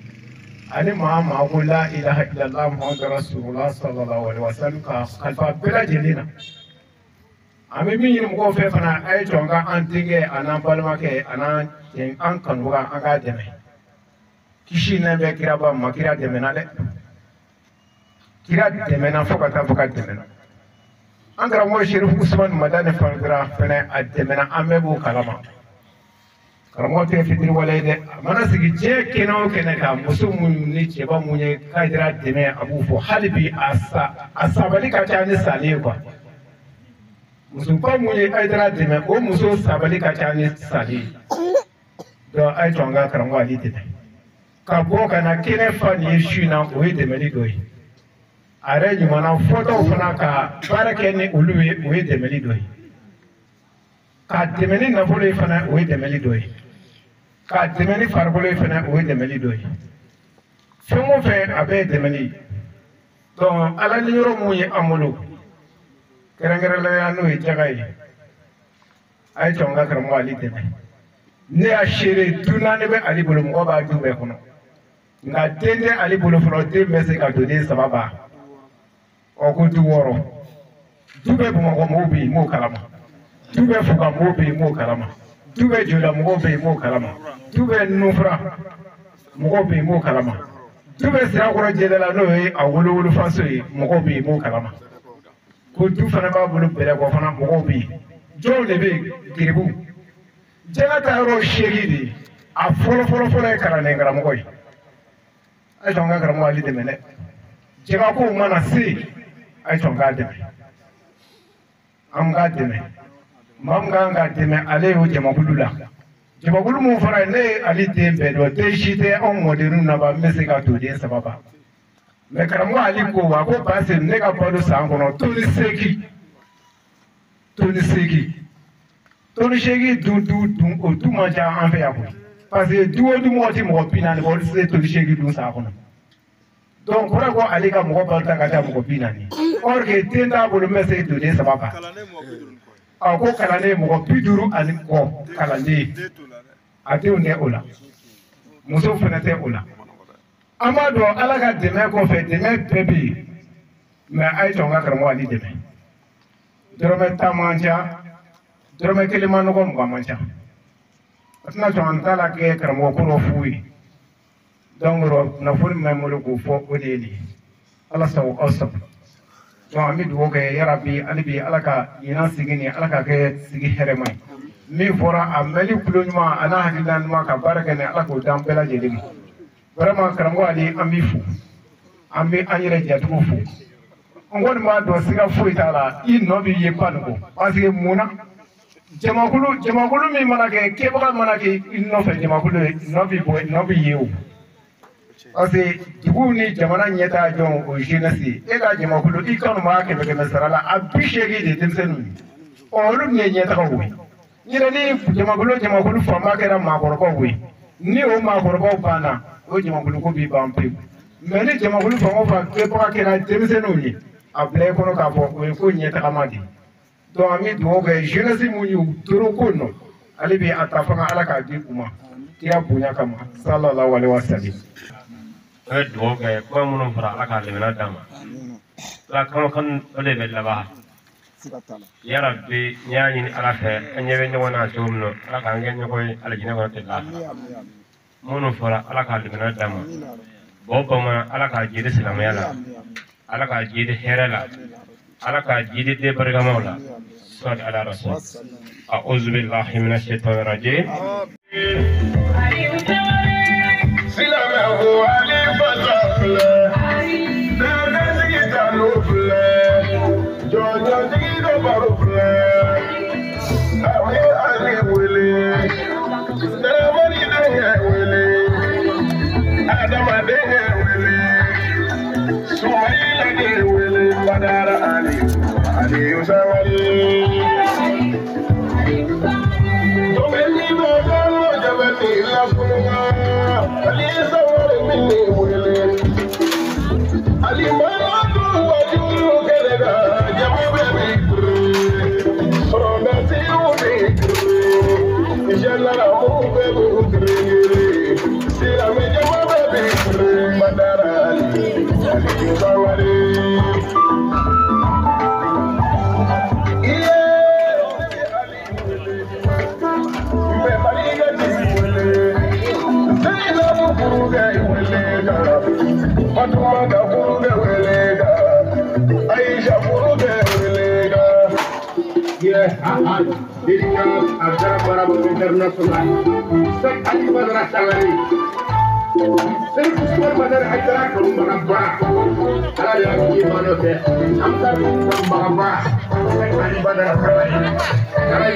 ani maa ko la ilaha illallah Muhammadu rasulullah sallallahu alaihi wasallam ka kalifa bɛɛ lajɛlen na an bɛ min ɲini mɔgɔw fɛ fana a ye jɔ ka an denkɛ a n'an balimakɛ a n'an kanubaga an k'a dɛmɛ kisi nɛn bɛ kiraba ma kira dɛmɛna dɛ kira dɛmɛna fo ka taa fɔ ka dɛmɛna an karamɔgɔ Seydi Usmane Madani fana a dɛmɛna an bɛɛ b'o kalama. Karamɔgɔ tɛ fitiri wale ye dɛ a mana sigi diɲɛ kɛnɛ o kɛnɛ kan muso minnu ni cɛba minnu ye kajira dɛmɛ a b'u fɔ hali bi a sabali ka ca ni sali ye quoi musoba minnu ye kajira dɛmɛ o muso sabali ka ca ni sali ye donc a ye to an ka karamɔgɔ ale dɛmɛ ka bɔ ka na kɛnɛ fa nin ye su in na o ye dɛmɛli dɔ ye a yɛrɛ ɲumanna fɔtɔw fana ka baara kɛ ni olu ye o ye dɛmɛli dɔ ye ka dɛmɛ ni nafolo ye fana o ye dɛmɛli dɔ ye. Ka dɛmɛ ni farikolo ye fana o ye dɛmɛli dɔ ye fɛn o fɛn a bɛɛ ye dɛmɛli ye donc ala ni yɔrɔ mun ye an bolo kɛrɛnkɛrɛnnenya n'o ye jaga ye a ye jɔn ka karamɔgɔ ale dɛmɛ ne y'a seere du naani bɛ ale bolo mɔgɔ b'a du bɛɛ kɔnɔ nka den tɛ ale bolo fɔlɔ den bɛ se ka don den saba ba ɔ ko du wɔɔrɔ du bɛ bamakɔ mɔgɔw bɛ yen m'o kalama du bɛ fuga mɔgɔw bɛ yen m'o kalama du bɛ jola mɔgɔw bɛ yen m'o kalama du bɛ nufura mɔgɔw bɛ yen m'o kalama du bɛ sirakɔrɔ jɛdala n'o ye a wolowolo faso ye mɔgɔw bɛ yen m'o kalama ko du fana b'a bolo bɛlɛkɔ fana mɔgɔw bɛ yen jɔnw de bɛ yen giribu jɛgɛ ta yɔrɔ seegin de a fɔlɔ ye kalanden karamɔgɔ ye a ye sɔn ka karamɔgɔ ale dɛmɛ dɛ jɛgɛ kow mana se a ye sɔn k'a dɛmɛ an k'a dɛmɛ maa min kan ka dɛmɛ ale y'o jamakulu la jamakulu mun fɔra ne ye ale den bɛɛ dɔn den si tɛ anw mɔdenw na ba n bɛ se ka to den saba ba mɛ karamɔgɔ ale ko wa ko baasi ne ka balo san kɔnɔ toni seegin dun o du man ca an fɛ yan koyi parce que du o du mɔgɔ tɛ mɔgɔ 40 bɔ olu tɛ se toni seegin dun san kɔnɔ donc kɔrɔ ko ale ka mɔgɔ balo ta ka ca mɔgɔ 40 or que den t'a bolo n bɛ se to den saba ba. A ko kalanden mɔgɔ 50 ani kɔ kalanden a denw tɛ o la musow fana tɛ o la an b'a dɔn ala ka dɛmɛ kɔfɛ dɛmɛ bɛɛ bɛ yen mɛ a ye sɔn ka karamɔgɔ ale dɛmɛ dɔrɔmɛ 10 man ca dɔrɔmɛ 1 ma nɔgɔ 20 man ca a tɛna sɔn an t'a la kɛ karamɔgɔ ko dɔ f'u ye donc kunnafoni min bɛ n bolo k'o fɔ o de ye nin ye ala sago aw sago. Donc an bɛ dugawu kɛ yarabi hali bi ala ka ɲinan sigi nin ala ka kɛ sigi hɛrɛma ye min fɔra a mɛnli kulo ɲuman a n'a hakilina ɲuman ka baara kɛ ni ala k'o d'an bɛɛ lajɛlen ma vraiment karamɔgɔ ale an b'i fo an bɛ an yɛrɛ jatigiw fo n kɔni b'a dɔn siga foyi t'a la i nɔ b'i ye ba nin parce que mun na jamakulu min mana kɛ kɛbaga mana kɛ i nɔfɛ jamakulu ye nɔ b'i ye o parce que duguw ni jamana ɲɛtaa jɔn o jeunesse e ka jamakulu i kanu b'a 100 sara la a 80 de denmisɛnninw ye olu dun ye ɲɛtagaw ye ɲinɛ ni jamakulu fanba kɛra maakɔrɔbaw ye ni o maakɔrɔbaw banna o jamakulu ko b'i ban pewu mais ni jamakulu fan o fan kɛbaga kɛra denmisɛnninw ye a bila i kɔnɔ k'a fɔ o ye ko ɲɛtagama de donc an bɛ dugawu kɛ jeunesse mun y'u toro ko nɔ ale bɛ a ta fanga ala k'a di u ma kira bonya kama sallallahu alaihi wasallam a bɛ dugawu kɛ kuma minnu fara ala k'a lemina d'a ma ala kan o de bɛ laban yara bi n'i y'a ɲini ala fɛ an ɲɛ bɛ ɲɔgɔn na cogo min na ala k'an kɛ ɲɔgɔn ye alijinɛ kɔnɔ tɛ lafiya minnu fara ala k'a lemina d'a ma bɔn bamanan ala k'a jiri silamɛya la ala k'a jiri hɛrɛ la ala k'a jiri den barikamaw la sɔli ala rasul a'udhu billahi minash shaitanir rajim silamɛw ale fasa filɛ dɛgɛsigi tanu filɛ jɔnjɔntigi dɔ baro filɛ a ye ale wele sɛrɛmani denkɛ wele adamaden wele sumayila de wele badara ali usawari tomeli bɛ fɔlɔ jabɛti lafunga ali sawari min wele ali maa tu wajulu kɛlɛ ka jamu bɛ bi kure sɔrɔdasiw bi kure jɛnɛramu bɛ bi kure silamɛ jama bɛ bi kure badara ali usawari. International Sek Ali Badara Sangari Sek Usman Badara Haidara Karum Bagamba ala ya ki manote amsar Bagamba Sek Ali Badara Sangari ala